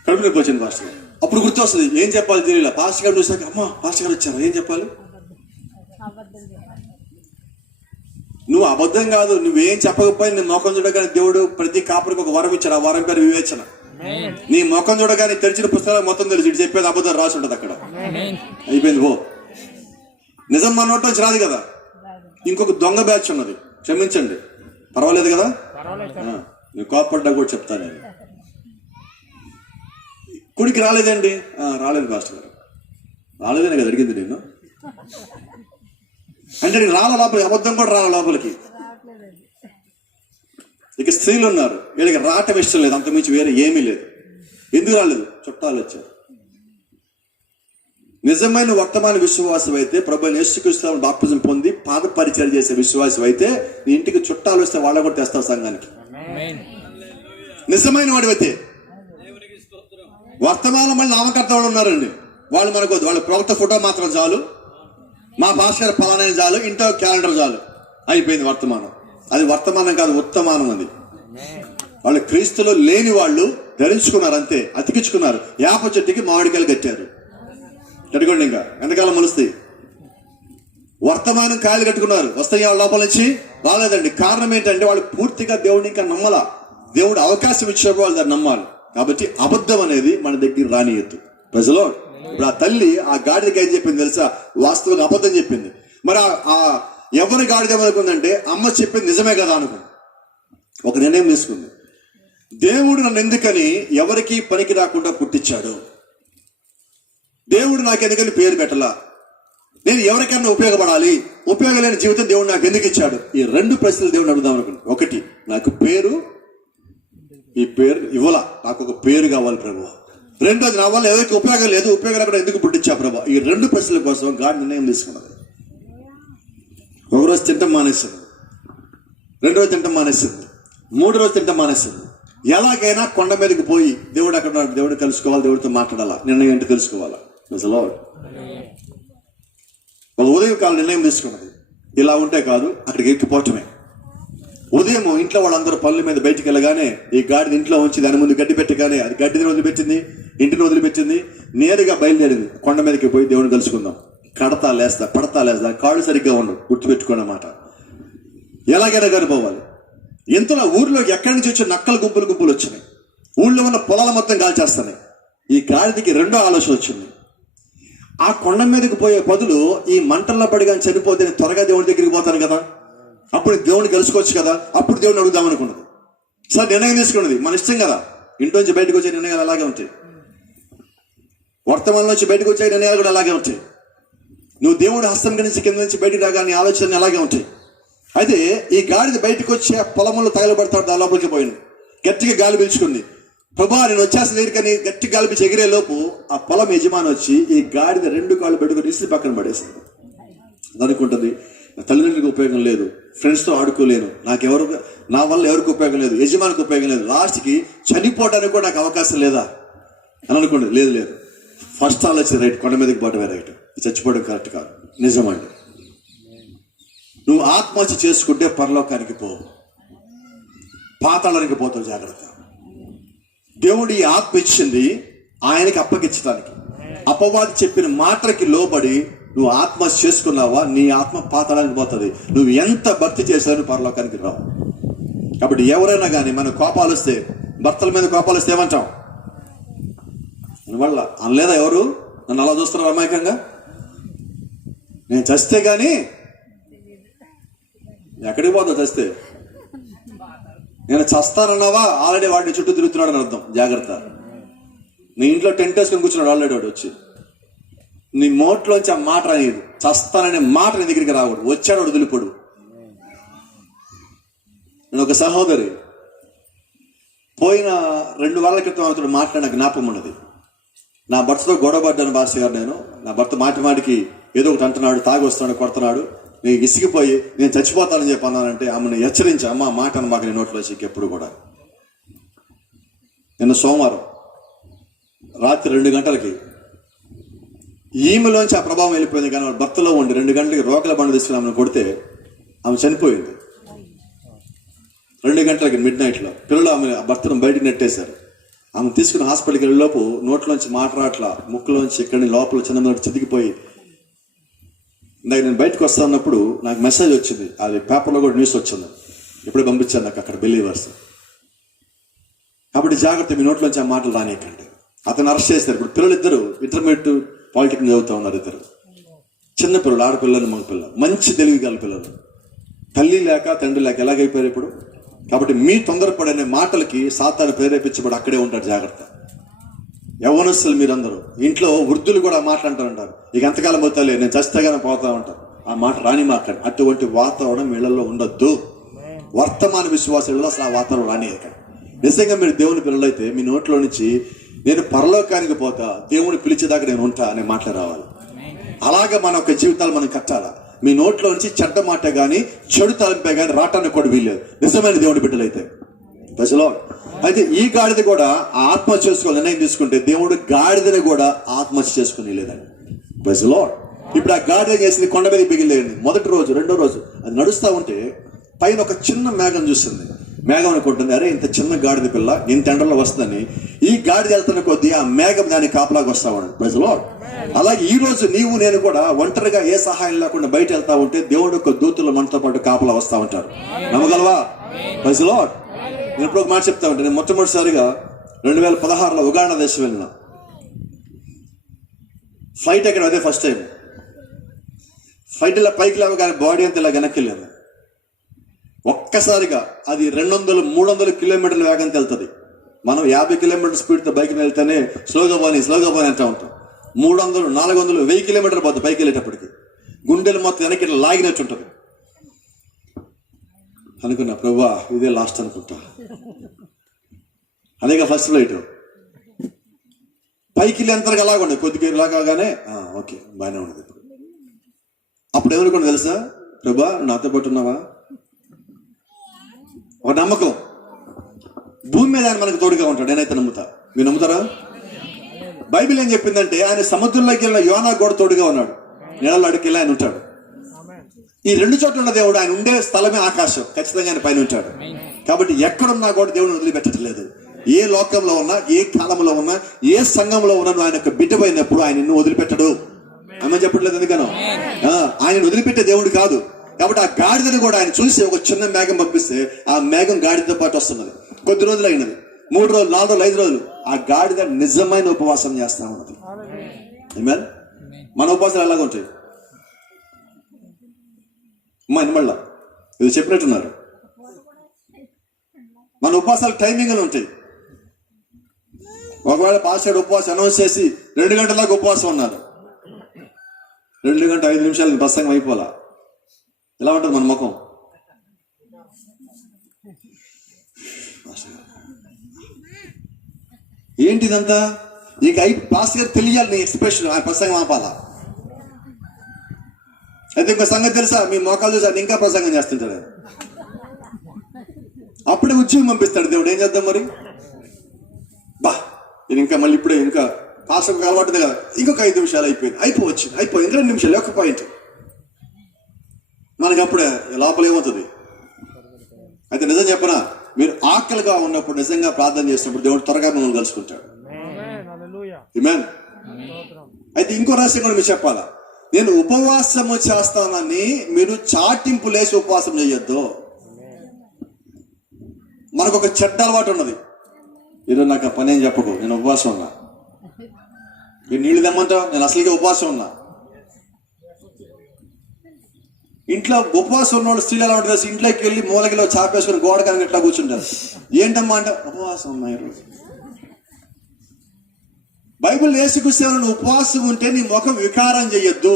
కడుపు నొప్పి వచ్చింది పాస్టర్ గారు. అప్పుడు గుర్తు వస్తుంది, ఏం చెప్పాలి తెలియలే. పాస్టర్ గారు చూసాక అమ్మ పాస్టర్ గారు వచ్చారు, ఏం చెప్పాలి? నువ్వు అబద్ధం కాదు, నువ్వేం చెప్పకపోయి నీ ముఖం చూడగానే దేవుడు ప్రతి కాపురికి ఒక వరం ఇచ్చాడు. ఆ వరం పేరు వివేచన. నీ ముఖం చూడగానే తెరిచిన పుస్తకాలు మొత్తం తెలిసి ఇటు చెప్పేది అబద్ధం రాసి ఉంటుంది అక్కడ. అయిపోయింది పో. నిజం మన నోటి నుంచి రాదు కదా. ఇంకొక దొంగ బ్యాచ్ ఉన్నది, క్షమించండి, పర్వాలేదు కదా. నువ్వు కోపడ్డా కూడా చెప్తాను. నేను కుడికి రాలేదండి, రాలేదు పాస్టర్ గారు, రాలేదని కదా అడిగింది నేను. అంటే నేను రాళ్ళ లోపలికి, అబద్ధం కూడా రాళ్ళ లోపలికి. ఇక స్త్రీలు ఉన్నారు, వీళ్ళకి రావటం ఇష్టం లేదు, అంతమించి వేరే ఏమీ లేదు. ఎందుకు రాలేదు? చుట్టాలు వచ్చారు. నిజమైన వర్తమాన విశ్వాసం అయితే, ప్రభువైన యేసుక్రీస్తు బాప్తిజం పొంది పాద పరిచయం చేసే విశ్వాసం అయితే, నీ ఇంటికి చుట్టాలు వస్తే వాళ్ళ కూడా తెస్తావు సంఘానికి. నిజమైన వాడివైతే. వర్తమానం మళ్ళీ నామకర్త వాళ్ళు ఉన్నారండి, వాళ్ళు మనకు వాళ్ళ ప్రవక్త ఫోటో మాత్రం చాలు, మా భాస్కర్ ఫలానా చాలు, ఇంట్లో క్యాలెండర్ చాలు, అయిపోయింది వర్తమానం. అది వర్తమానం కాదు, ఉత్తమానం. అది వాళ్ళు క్రీస్తులో లేని వాళ్ళు ధరించుకున్నారు, అంతే, అతికించుకున్నారు. యాప చెట్టుకి మామిడికాయలు కట్టారు, కట్టుకోండి, ఇంకా ఎంతకాలం మొలుస్తాయి. వర్తమానం కాయలు కట్టుకున్నారు, వస్తాయి వాళ్ళ లోపల నుంచి? రాలేదండి. కారణం ఏంటంటే వాళ్ళు పూర్తిగా దేవుడిని ఇంకా నమ్మలా. దేవుడు అవకాశం ఇచ్చినప్పుడు వాళ్ళు దాన్ని నమ్మాలి. కాబట్టి అబద్ధం అనేది మన దగ్గర రానియద్దు. ప్రజలో ఇప్పుడు ఆ తల్లి ఆ గాడిదకి ఏం చెప్పింది తెలుసా? వాస్తవంగా అబద్ధం చెప్పింది. మరి ఆ ఎవరి గాడిద ఏమనుకుందంటే, అమ్మ చెప్పింది నిజమే కదా అనుకుంది. ఒక నిర్ణయం తీసుకుంది, దేవుడు నన్ను ఎందుకని ఎవరికి పనికి రాకుండా పుట్టించాడు, దేవుడు నాకు ఎందుకని పేరు పెట్టలా, నేను ఎవరికైనా ఉపయోగపడాలి, ఉపయోగం లేని జీవితం దేవుడు నాకు ఎందుకు ఇచ్చాడు? ఈ 2 ప్రశ్నలు దేవుడు అడుగుదాం అనుకుంది. ఒకటి, నాకు పేరు, ఈ పేరు ఇవ్వలా, నాకు ఒక పేరు కావాలి ప్రభు. రెండోది, నా వల్ల ఎవరికి ఉపయోగం లేదు, ఉపయోగం లేకుండా ఎందుకు పుట్టించా ప్రభు? ఈ 2 ప్రశ్నల కోసం గాడి నిర్ణయం తీసుకున్నది. ఒకరోజు తింటాం మానేస్తుంది, 2 రోజు తింటాం మానేస్తుంది, 3 రోజు తింటాం మానేస్తుంది. ఎలాగైనా కొండ మీదకి పోయి దేవుడు అక్కడ, దేవుడు కలుసుకోవాలి, దేవుడితో మాట్లాడాలా, నిర్ణయం ఏంటి తెలుసుకోవాలా. అసలు ఉదయం కాలం నిర్ణయం తీసుకున్నది. ఇలా ఉంటే కాదు, అక్కడికి ఎక్కిపోవటమే. ఉదయం ఇంట్లో వాళ్ళందరూ పనుల మీద బయటికి వెళ్ళగానే ఈ గాడిని ఇంట్లో ఉంచి దాని ముందు గడ్డి పెట్టగానే అది గడ్డిని వదిలిపెట్టింది, ఇంటిని వదిలిపెట్టింది, నేరుగా బయలుదేరింది. కొండ మీదకి పోయి దేవుడిని కలుసుకుందాం. కడతా లేస్తా, పడతా లేస్తా, కాళ్ళు సరిగ్గా ఉండవు, గుర్తుపెట్టుకున్నమాట. ఎలాగైనా కనిపోవాలి. ఇంతలో ఊర్లోకి ఎక్కడి నుంచి వచ్చి నక్కలు గుంపులు వచ్చినాయి. ఊళ్ళో ఉన్న పొలాల మొత్తం కాల్చేస్తున్నాయి. ఈ గాడిదకి 2వ ఆలోచన వచ్చింది. ఆ కొండ మీదకి పోయే బదులు ఈ మంటల్లో పడిగా చనిపోతే త్వరగా దేవుడి దగ్గరికి పోతాను కదా, అప్పుడు దేవుడిని కలుసుకోవచ్చు కదా, అప్పుడు దేవుడిని అడుగుదాం అనుకున్నది. సార్ నిర్ణయం తీసుకున్నది, మన ఇష్టం కదా, ఇంట్లోంచి బయటకు వచ్చే నిర్ణయాలు అలాగే ఉంటాయి. వర్తమానం నుంచి బయటకు వచ్చే నిర్ణయాలు కూడా అలాగే ఉంటాయి. నువ్వు దేవుడి హస్తం నుంచి కింద నుంచి బయటకు రాగానే ఆలోచనలు అలాగే ఉంటాయి. అయితే ఈ గాడిద బయటకు వచ్చి ఆ పొలంలో తగలబడతాడు, దాని లోపలికి పోయింది. గట్టిగా గాలి పీల్చుకుంది. ప్రభా నేను వచ్చేసిన దగ్గరికి గట్టి గాలి పీల్చి ఎగిరే లోపు ఆ పొలం యజమాని వచ్చి ఈ గాడిద 2 కాళ్ళు పెట్టుకుని ఇసి పక్కన పడేసాడు. అనుకుంటుంది, నా తల్లిదండ్రులకు ఉపయోగం లేదు, ఫ్రెండ్స్తో ఆడుకోలేను, నా వల్ల ఎవరికి ఉపయోగం లేదు, యజమానికి ఉపయోగం లేదు, లాస్ట్కి చనిపోవడానికి కూడా నాకు అవకాశం లేదా అని అనుకోండి. లేదు, ఫస్ట్ ఆలోచన రైట్, కొండ మీదకి పోవడమే రైట్, చచ్చిపోవడం కరెక్ట్ కాదు. నిజమండి. నువ్వు ఆత్మహత్య చేసుకుంటే పరలోకానికి పో, పాతాళానికి పోతావు. జాగ్రత్త. దేవుడు ఈ ఆత్మ ఇచ్చింది ఆయనకి అప్పగించడానికి. అపవాది చెప్పిన మాటలకి లోబడి నువ్వు ఆత్మహత్య చేసుకున్నావా, నీ ఆత్మ పాతాళానికి పోతుంది. నువ్వు ఎంత భక్తి చేశావు పరలోకానికి రావు. కాబట్టి ఎవరైనా కానీ మన కోపాలు వస్తే, భర్తల మీద కోపాలు వస్తే ఏమంటాం? వల్ల అనలేదా ఎవరు నన్ను అలా చూస్తున్నారు అమాయకంగా? నేను చస్తే కానీ ఎక్కడికి పోతా? చస్తే నేను చస్తానన్నావా, ఆల్రెడీ వాడిని చుట్టూ తిరుగుతున్నాడు అని అర్థం. జాగ్రత్త. నీ ఇంట్లో టెంట్ వేసుకొని కూర్చున్నాడు ఆల్రెడీ వాడు వచ్చి. నీ నోట్లోంచి ఆ మాట రానిది, చస్తాననే మాట నీ దగ్గరికి రాకూడదు. వచ్చాడు వాడు వదిలిపోడు. నేను ఒక సహోదరి పోయిన 2 వారాల క్రితం అతడు మాట్లాడిన జ్ఞాపకం ఉన్నది. నా భర్తతో గొడవ పడ్డాను భాష గారు. నా భర్త మాటికి ఏదో ఒకటి అంటున్నాడు, తాగి వస్తున్నాడు, కొడుతున్నాడు. నేను ఇసిగిపోయి నేను చచ్చిపోతానని చెప్పి అన్నానంటే ఆమెను హెచ్చరించి, అమ్మ మాట అని మాకు నీ నోట్లో వచ్చి ఎప్పుడు కూడా. నిన్న సోమవారం రాత్రి 2 గంటలకి ఈమెలోంచి ఆ ప్రభావం వెళ్ళిపోయింది. కానీ భర్తలో ఉండి 2 గంటలకి రోకల బండి తీసుకుని ఆమెను కొడితే ఆమె చనిపోయింది. 2 గంటలకి మిడ్ నైట్లో పిల్లలు ఆమె భర్తను బయటకు నెట్టేశారు. ఆమె తీసుకుని హాస్పిటల్కి వెళ్ళేలోపు నోట్లోంచి మాట్లాడట్ల, ముక్కులోంచి ఇక్కడి లోపల చిన్న చితికిపోయి. ఇందాక నేను బయటకు వస్తున్నప్పుడు నాకు మెసేజ్ వచ్చింది, అది పేపర్లో కూడా న్యూస్ వచ్చింది, ఇప్పుడే పంపించాను నాకు అక్కడ బిలీవర్స్. కాబట్టి జాగ్రత్త, మీ నోట్లోంచి ఆ మాటలు రానియకండి. అతను అరెస్ట్ చేశారు. ఇప్పుడు పిల్లలు ఇద్దరు ఇంటర్మీడియట్ పాలిటెక్నిక్ చదువుతూ ఉన్నారు. ఇద్దరు చిన్న పిల్లలు, ఆడపిల్లలు మగ పిల్లలు, మంచి తెలివి గల పిల్లలు. తల్లి లేక తండ్రి లేక ఎలాగైపోయారు ఇప్పుడు. కాబట్టి మీ తొందరపడనే మాటలకి సాతాను ప్రేరేపించబడి అక్కడే ఉంటాడు. జాగ్రత్త. యవ్వనస్తులు మీరందరూ ఇంట్లో వృద్ధులు కూడా మాట్లాడుతుంటారు, ఇక ఎంతకాలం పోతాలే, నేను చస్తగానే పోతా ఉంటారు. ఆ మాట రాని మాట్లాడు. అటువంటి వాతావరణం వీళ్ళల్లో ఉండొద్దు. వర్తమాన విశ్వాసాలలో అసలు ఆ వాతావరణం రానియకండి. నిజంగా మీరు దేవుని పిల్లలైతే మీ నోట్లో నుంచి నేను పరలోకానికి పోతా, దేవుని పిలిచేదాకా నేను ఉంటా అనే మాటలు రావాలి. అలాగే మన యొక్క జీవితాలు మనం కట్టాలా. మీ నోట్లో నుంచి చెడ్డ మాట కానీ చెడు తలంపే కానీ రావటానికి కూడా వీల్లేదు నిజమైన దేవుని బిడ్డలైతే. ప్రజలో అయితే ఈ గాడిద కూడా ఆత్మహత్య చేసుకోవాలి నిర్ణయం తీసుకుంటే దేవుడు గాడిదని కూడా ఆత్మహత్య చేసుకుని లేదండి. ప్రజలో ఇప్పుడు ఆ గాడిద చేసింది కొండ మీద బిగిలేండి. మొదటి రోజు, 2వ రోజు అది నడుస్తూ ఉంటే పైన ఒక చిన్న మేఘం చూస్తుంది. మేఘం అనుకుంటుంది, అరే ఇంత చిన్న గాడిద పిల్ల ఇంత ఎండలో వస్తుందని. ఈ గాడిద వెళ్తున్న కొద్దీ ఆ మేఘం దానికి కాపలాగా వస్తా ఉన్నాడు. ప్రజలో అలాగే ఈ రోజు నీవు నేను కూడా ఒంటరిగా ఏ సహాయం లేకుండా బయట వెళ్తా ఉంటే దేవుడు యొక్క దూతులు మనతో పాటు కాపలా వస్తా ఉంటారు. నమ్మగలవా? ప్రజలో నేను ఇప్పుడు ఒక మాట చెప్తా ఉంటాను. నేను మొట్టమొదటిసారిగా 2016లో ఉగాండా దేశం వెళ్ళిన. ఫ్లైట్ ఎక్కడ అదే ఫస్ట్ టైం. ఫ్లైట్ ఇలా పైకి లేవగానే బాడీ అంతా ఇలా వెనక్కి వెళ్ళాను. ఒక్కసారిగా అది 200-300 కిలోమీటర్ల వేగంతో వెళ్తుంది. మనం 50 కిలోమీటర్ స్పీడ్తో బైక్ వెళ్తేనే స్లోగా పోనీ అంటూ ఉంటాం. 300, 400, 1000 కిలోమీటర్లు పోతుంది బైక్ వెళ్ళేటప్పటికి. గుండెలు మొత్తం వెనక్కి లాగినట్టు ఉంటుంది. అనుకున్నా, ప్రభువా ఇదే లాస్ట్ అనుకుంటా. అదేగా ఫస్ట్ ఫ్లైట్. పైకి ఎంతగా అలాగండి కొద్దిగా లాగానే ఓకే బాగానే ఉండదు. అప్పుడు ఏమనుకోండి తెలుసా, ప్రభువా నాతో పాటు ఉన్నావా? ఒక నమ్మకం. భూమి మీద ఆయన మనకు తోడుగా ఉంటాడు. నేనైతే నమ్ముతా. మీరు నమ్ముతారా? బైబిల్ ఏం చెప్పిందంటే ఆయన సముద్రంలోకి వెళ్ళిన యోనా కూడా తోడుగా ఉన్నాడు. నీళ్ళలో అడికి ఆయన ఉంటాడు. ఈ 2 చోట్ల ఉన్న దేవుడు ఆయన ఉండే స్థలమే ఆకాశం. ఖచ్చితంగా ఆయన పైన ఉంటాడు. కాబట్టి ఎక్కడున్నా కూడా దేవుడిని వదిలిపెట్టట్లేదు. ఏ లోకంలో ఉన్నా, ఏ కాలంలో ఉన్నా, ఏ సంఘంలో ఉన్నా ఆయన యొక్క బిడ్డ పోయినప్పుడు ఆయన నిన్ను వదిలిపెట్టడు. ఆమె చెప్పట్లేదు ఎందుకనో. ఆయన వదిలిపెట్టే దేవుడు కాదు. కాబట్టి ఆ గాడిదని కూడా ఆయన చూసి ఒక చిన్న మేఘం పంపిస్తే ఆ మేఘం గాడితో పాటు వస్తున్నది. కొద్ది రోజులు అయినది, 3 రోజులు, 4 రోజులు, 5 రోజులు ఆ గాడిద నిజమైన ఉపవాసం చేస్తా ఉన్నది. ఆమేన్. మన ఉపవాసాలు ఎలాగ ఉంటాయి? మళ్ళా ఇది చెప్పినట్టున్నారు. మన ఉపవాసాలు టైమింగ్లు ఉంటాయి. ఒకవేళ పాస్టర్ ఉపవాసం అనౌన్స్ చేసి 2 గంటల దాకా ఉపవాసం ఉన్నారు, 2 గంటల 5 నిమిషాలు ప్రసంగం అయిపోలా, ఎలా ఉంటుంది మన ముఖం? ఏంటిదంతా? ఇక పాస్టర్ గారు తెలియాలి నీ ఎక్స్ప్రెషన్, ఆ ప్రసంగం ఆపాలా. అయితే ఇంకో సంగతి తెలుసా, మీ మోకాలు చూసి ఇంకా ప్రసంగం చేస్తుంటాడు, అప్పుడే ఉద్యోగం పంపిస్తాడు దేవుడు. ఏం చేద్దాం మరి? బా ఇది ఇంకా మళ్ళీ ఇప్పుడే ఇంకా పాస్టర్కి అలవాటుది కదా, ఇంకొక 5 నిమిషాలు అయిపోయింది 2 నిమిషాలు ఒక పాయింట్. మనకి అప్పుడే లోపల ఏమవుతుంది? అయితే నిజం చెప్పనా, మీరు ఆకలిగా ఉన్నప్పుడు నిజంగా ప్రార్థన చేసినప్పుడు దేవుడు త్వరగా మిమ్మల్ని కలుసుకుంటాడు. ఆమేన్. అయితే ఇంకో రహస్యం కూడా మీరు చెప్పాలా, నేను ఉపవాసము చేస్తానని మీరు చాటింపు లేసి ఉపవాసం చేయొద్దు. మనకు ఒక చెడ్డ అలవాటు ఉన్నది, ఈరోజు నాకు ఆ పని ఏం చెప్పకు, నేను ఉపవాసం ఉన్నా. మీరు నీళ్ళు తెమ్మంటావు, నేను అసలుగా ఉపవాసం ఉన్నా. ఇంట్లో ఉపవాసం ఉన్నవాళ్ళు స్త్రీలు ఎలా ఉంటుంది, ఇంట్లోకి వెళ్ళి మూలకిలో చాపేసుకుని గోడ కనుక ఇట్లా కూర్చుంటారు. ఏంటమ్మా అంటే ఉపవాసం ఉన్నా ఈరోజు. బైబిల్ యేసుక్రీస్తు ఉపవాసం ఉంటే నీ ముఖం వికారం చెయ్యొద్దు.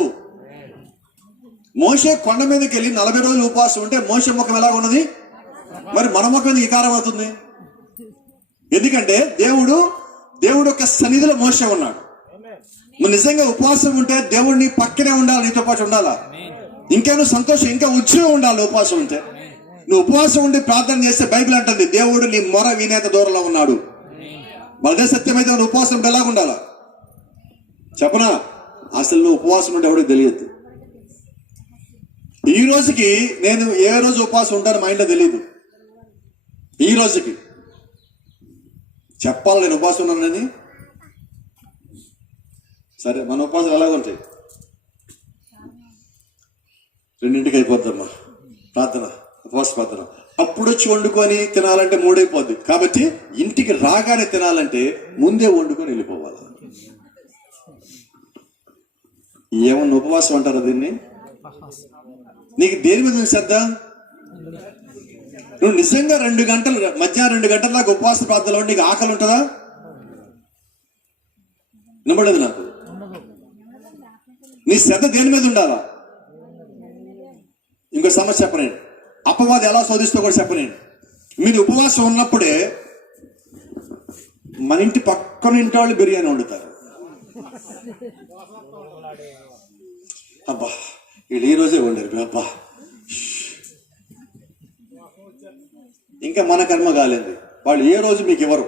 మోషే కొండ మీదకి వెళ్ళి 40 రోజులు ఉపవాసం ఉంటే మోషే ముఖం ఎలా ఉన్నది, మరి మన ముఖం వికారం అవుతుంది. ఎందుకంటే దేవుడు యొక్క సన్నిధిలో మోషే ఉన్నాడు. నువ్వు నిజంగా ఉపవాసం ఉంటే దేవుడు నీ పక్కనే ఉండాలి, నీతో పాటు ఉండాలా. ఇంకా నువ్వు సంతోషం, ఇంకా ఉత్సాహం ఉండాలి ఉపవాసం ఉంటే. నువ్వు ఉపవాసం ఉండి ప్రార్థన చేస్తే బైబిల్ అంటుంది దేవుడు నీ మొర వినేత దూరంలో ఉన్నాడు. మనదే సత్యమైతే నువ్వు ఉపవాసం ఉంటే ఎలాగ ఉండాలా చెప్పనా? అసలు నువ్వు ఉపవాసం ఉంటే ఎవరికి తెలియదు. ఈ రోజుకి నేను ఏ రోజు ఉపవాసం ఉంటాను మా ఇంట్లో తెలియదు. ఈ రోజుకి చెప్పాలి నేను ఉపవాసం ఉన్నానని. సరే, మన ఉపవాసం ఎలాగ ఉంటాయి? 2ంటికి అయిపోద్దమ్మా ప్రార్థన, ఉపవాస ప్రార్థన. అప్పుడు వచ్చి వండుకొని తినాలంటే 3 అయిపోద్ది. కాబట్టి ఇంటికి రాగానే తినాలంటే ముందే వండుకొని వెళ్ళిపోవాలి. ఏమన్నా ఉపవాసం అంటారా దీన్ని? నీకు దేని మీద శ్రద్ధ? నువ్వు నిజంగా 2 గంటలు మధ్యాహ్నం 2 గంటల దాకా ఉపవాస ప్రార్థనలో నీకు ఆకలి ఉంటుందా? వినబడదు నాకు. నీ శ్రద్ధ దేని మీద ఉండాలా? ఇంకో సమస్య చెప్పనండి, అపవాది ఎలా శోధిస్తో కూడా చెప్పనండి. మీరు ఉపవాసం ఉన్నప్పుడే మన ఇంటి పక్కన ఇంటి వాళ్ళు బిర్యానీ వండుతారు. అబ్బా వీళ్ళు ఈ రోజే వండారు, అబ్బా ఇంకా మన కర్మ కాలేదు. వాళ్ళు ఏ రోజు మీకు ఇవ్వరు,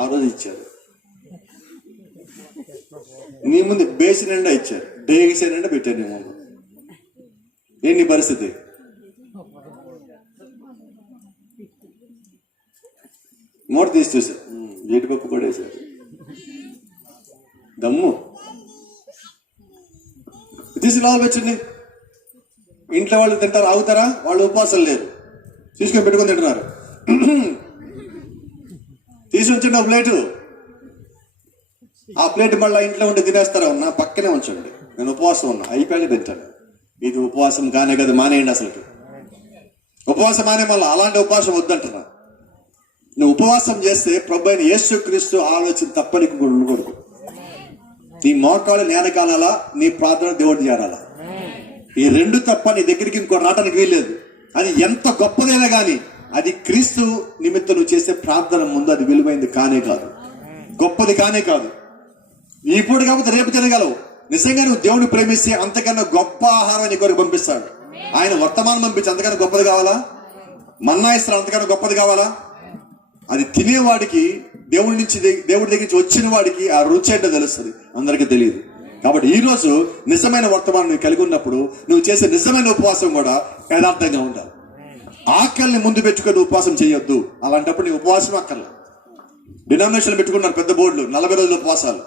ఆ రోజు ఇచ్చారు. నీ ముందు బేసి నిండా ఇచ్చారు, బేసి నిండా పెట్టారు నీ ముందు. ఏంటి పరిస్థితి? మూట తీసి చూసారు, జీడిపప్పు కూడా వేశారు, దమ్ము తీసి లోపల వచ్చింది. ఇంట్లో వాళ్ళు తింటారు, ఆగుతారా? వాళ్ళు ఉపవాసం లేరు, తీసుకొని పెట్టుకొని తింటున్నారు. తీసి ఉంచండి ఒక ప్లేటు, ఆ ప్లేట్ మళ్ళీ ఇంట్లో ఉండి తినేస్తారా? నా పక్కనే ఉంచండి, నేను ఉపవాసం ఉన్నా, అయిపోయాక తింటాను. ఇది ఉపవాసం కానే కదా, మానేయండి. అసలు ఉపవాసం మానే, మళ్ళీ అలాంటి ఉపవాసం వద్దంటున్నా. నువ్వు ఉపవాసం చేస్తే ప్రభు అయిన యేసుక్రీస్తు ఆలోచన తప్ప నీకు ఉండకూడదు. నీ మోకాలు నేనకాలాలా, నీ ప్రార్థన దేవుడు చేరాలా. ఈ 2 తప్ప నీ దగ్గరికి ఇంకో రావడానికి వీల్లేదు. అది ఎంత గొప్పదైనా కానీ అది క్రీస్తు నిమిత్తం నువ్వు చేసే ప్రార్థన ముందు అది విలువైంది కానే కాదు, గొప్పది కానే కాదు. ఇప్పుడు కాకపోతే రేపు తినగలవు. నిజంగా నువ్వు దేవుడిని ప్రేమిస్తే అంతకన్నా గొప్ప ఆహారం నీ కొరకు పంపిస్తాడు. ఆయన వర్తమానం పంపించి అంతకన్నా గొప్పది కావాలా? మన్నా ఇస్తారు, అంతకన్నా గొప్పది కావాలా? అది తినేవాడికి, దేవుడి దగ్గర నుంచి వచ్చిన వాడికి ఆ రుచి అంటే తెలుస్తుంది, అందరికీ తెలియదు. కాబట్టి ఈ రోజు నిజమైన వర్తమానం నువ్వు కలిగి ఉన్నప్పుడు నువ్వు చేసే నిజమైన ఉపవాసం కూడా యథార్థంగా ఉండాలి. ఆకలిని ముందు పెట్టుకొని ఉపవాసం చేయొద్దు. అలాంటప్పుడు నీ ఉపవాసం అక్కర్లేదు. డినామినేషన్ పెట్టుకున్నారు పెద్ద బోర్డులు, 40 రోజుల ఉపవాసాలు,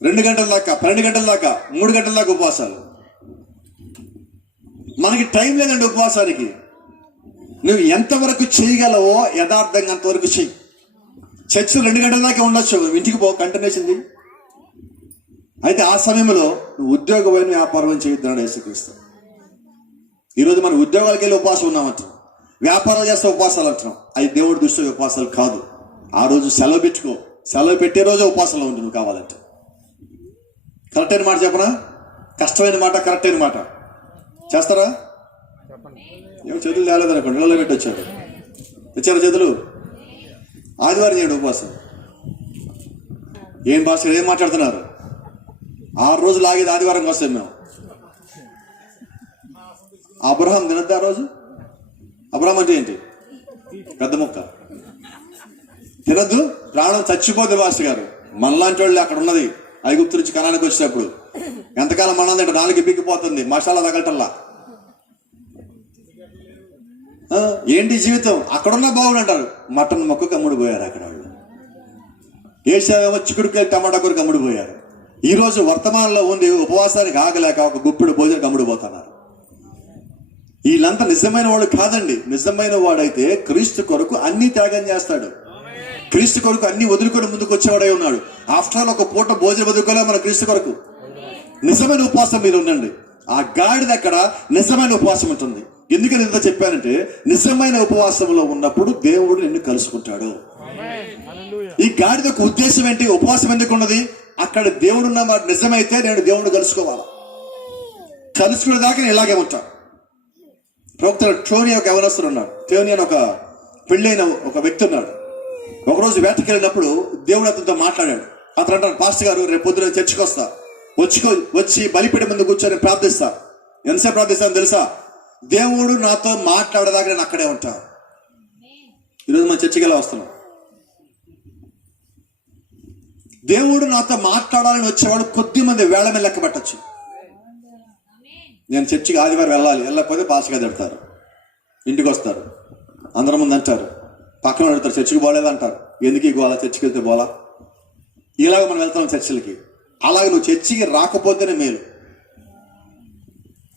2 గంటల దాకా, 12 గంటల దాకా, 3 గంటల దాకా ఉపవాసాలు. మనకి టైం లేదండి ఉపవాసానికి. నువ్వు ఎంతవరకు చేయగలవో యథార్థంగా అంతవరకు చెయ్యి. చర్చ్ 2 గంటల దాకా ఉండొచ్చు, ఇంటికి పో, కంటిన్యూషన్ చెయ్యి. అయితే ఆ సమయంలో నువ్వు ఉద్యోగమైన వ్యాపారం చేయొద్దు యేసుక్రీస్తు. ఈరోజు మనం ఉద్యోగాలకు వెళ్ళి ఉపవాసం ఉన్నామంట. వ్యాపారాలు చేస్తే ఉపవాసాలు అంటున్నాం. అవి దేవుడి దృష్టిలో ఉపవాసాలు కాదు. ఆ రోజు సెలవు పెట్టుకో, సెలవు పెట్టే రోజు ఉపవాసంలో ఉండు నువ్వు కావాలంటే. కరెక్ట్ అయిన మాట చెప్పనా? కష్టమైన మాట, కరెక్ట్ అయిన మాట. చేస్తారా? ఏమో చేతులు తేలేదనుకోండి, ఇళ్ళలో పెట్టి వచ్చారు, తెచ్చారు చేతులు. ఆదివారం చేయండి ఉపవాసం. ఏం భాష, ఏం మాట్లాడుతున్నారు? 6 రోజులు ఆగేది ఆదివారంకి వస్తాం మేము. అబ్రహాం తినద్దు ఆ రోజు. అబ్రహాం అంటే ఏంటి? పెద్ద ముక్క తినద్దు, ప్రాణం చచ్చిపోద్ది. మాస్టర్ గారు మనలాంటి వాళ్ళు అక్కడ ఉన్నది ఐగుప్తు నుంచి కనానికి వచ్చేటప్పుడు ఎంతకాలం మనదంటే 4 బిక్కిపోతుంది, మసాలా తగలటల్లా. ఏంటి జీవితం? అక్కడున్న బాగుండు అంటారు, మటన్ మొక్కకు అమ్ముడు పోయారు అక్కడ వాళ్ళు. ఏసావేమో చిక్కుడుకాయ టమాటా కూరకు అమ్ముడు పోయారు. ఈ రోజు వర్తమానంలో ఉండి ఉపవాసానికి ఆగలేక ఒక గుప్పిడు భోజనం అమ్ముడు పోతున్నారు. వీళ్ళంతా నిజమైన వాడు కాదండి. నిజమైన వాడైతే క్రీస్తు కొరకు అన్ని త్యాగం చేస్తాడు. క్రీస్తు కొరకు అన్ని వదులుకొని ముందుకు వచ్చేవాడే ఉన్నాడు. ఆఫ్టర్ ఆల్ ఒక పూట భోజనం వదులుకోలే మన క్రీస్తు కొరకు. నిజమైన ఉపవాసం మీరు ఉండండి. ఆ గాడిద అక్కడ నిజమైన ఉపవాసం ఉంటుంది. ఎందుకని ఇంత చెప్పానంటే, నిజమైన ఉపవాసంలో ఉన్నప్పుడు దేవుడు నిన్ను కలుసుకుంటాడు. ఈ గాడిద యొక్క ఉద్దేశం ఏంటి? ఉపవాసం ఎందుకు ఉన్నది? అక్కడ దేవుడు ఉన్న మాట నిజమైతే నేను దేవుడిని కలుసుకోవాలా. కలుసుకునే దాకా నేను ఇలాగే ఉంటా. ప్రవక్త టోనీ ఒక యవనస్తుడు ఉన్నాడు. టోనీ అని ఒక పెళ్ళైన ఒక వ్యక్తి ఉన్నాడు. ఒకరోజు వేటకి వెళ్ళినప్పుడు దేవుడు అతనితో మాట్లాడాడు. అతను అంటాడు, పాస్టర్ గారు రేపు పొద్దున చర్చికి వస్తా, వచ్చి బలిపీఠం ముందు కూర్చొని ప్రార్థిస్తా. ఎంతసేపు ప్రార్థిస్తాను తెలుసా? దేవుడు నాతో మాట్లాడేదాకా నేను అక్కడే ఉంటా. ఈరోజు మన చర్చికి ఎలా వస్తున్నాం? దేవుడు నాతో మాట్లాడాలని వచ్చేవాడు కొద్ది మంది వేళ మీద లెక్క పెట్టచ్చు. నేను చర్చికి ఆదివారం వెళ్ళాలి, వెళ్ళకపోతే పాస్టర్ తిడతారు, ఇంటికి వస్తారు, అందరి ముందు అంటారు, పక్కన పెడతారు, చర్చికి పోలేదు అంటారు. ఎందుకు గోలా? చర్చికి వెళ్తే పోలా? ఇలాగ మనం వెళ్తాం చర్చిలకి. అలాగే నువ్వు చర్చికి రాకపోతేనే మేలు.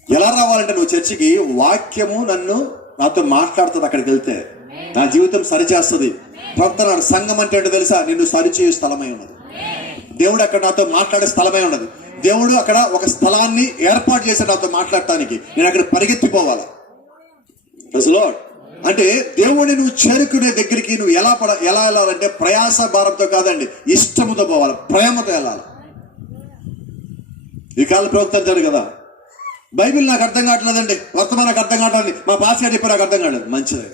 ఎలా రావాలంటే, నువ్వు చర్చికి వాక్యము నాతో మాట్లాడుతుంది. అక్కడికి వెళ్తే నా జీవితం సరిచేస్తుంది. ప్రవక్త సంఘం అంటే ఏంటో తెలుసా? నిన్ను సరిచేయు స్థలమై ఉన్నది. దేవుడు అక్కడ నాతో మాట్లాడే స్థలమై ఉన్నది. దేవుడు అక్కడ ఒక స్థలాన్ని ఏర్పాటు చేశాడు నాతో మాట్లాడటానికి. నేను అక్కడ పరిగెత్తిపోవాలి. అంటే దేవుడిని నువ్వు చేరుకునే దగ్గరికి నువ్వు ఎలా వెళ్ళాలంటే ప్రయాస భారంతో కాదండి, ఇష్టముతో పోవాలి, ప్రేమతో వెళ్ళాలి. ఈ కాల ప్రవక్త అంటారు కదా, బైబిల్ నాకు అర్థం కావట్లేదండి, వర్తమానం నాకు అర్థం కావట్లేదు, మా పాస్టర్ చెప్పి నాకు అర్థం కాలేదు. మంచిదే,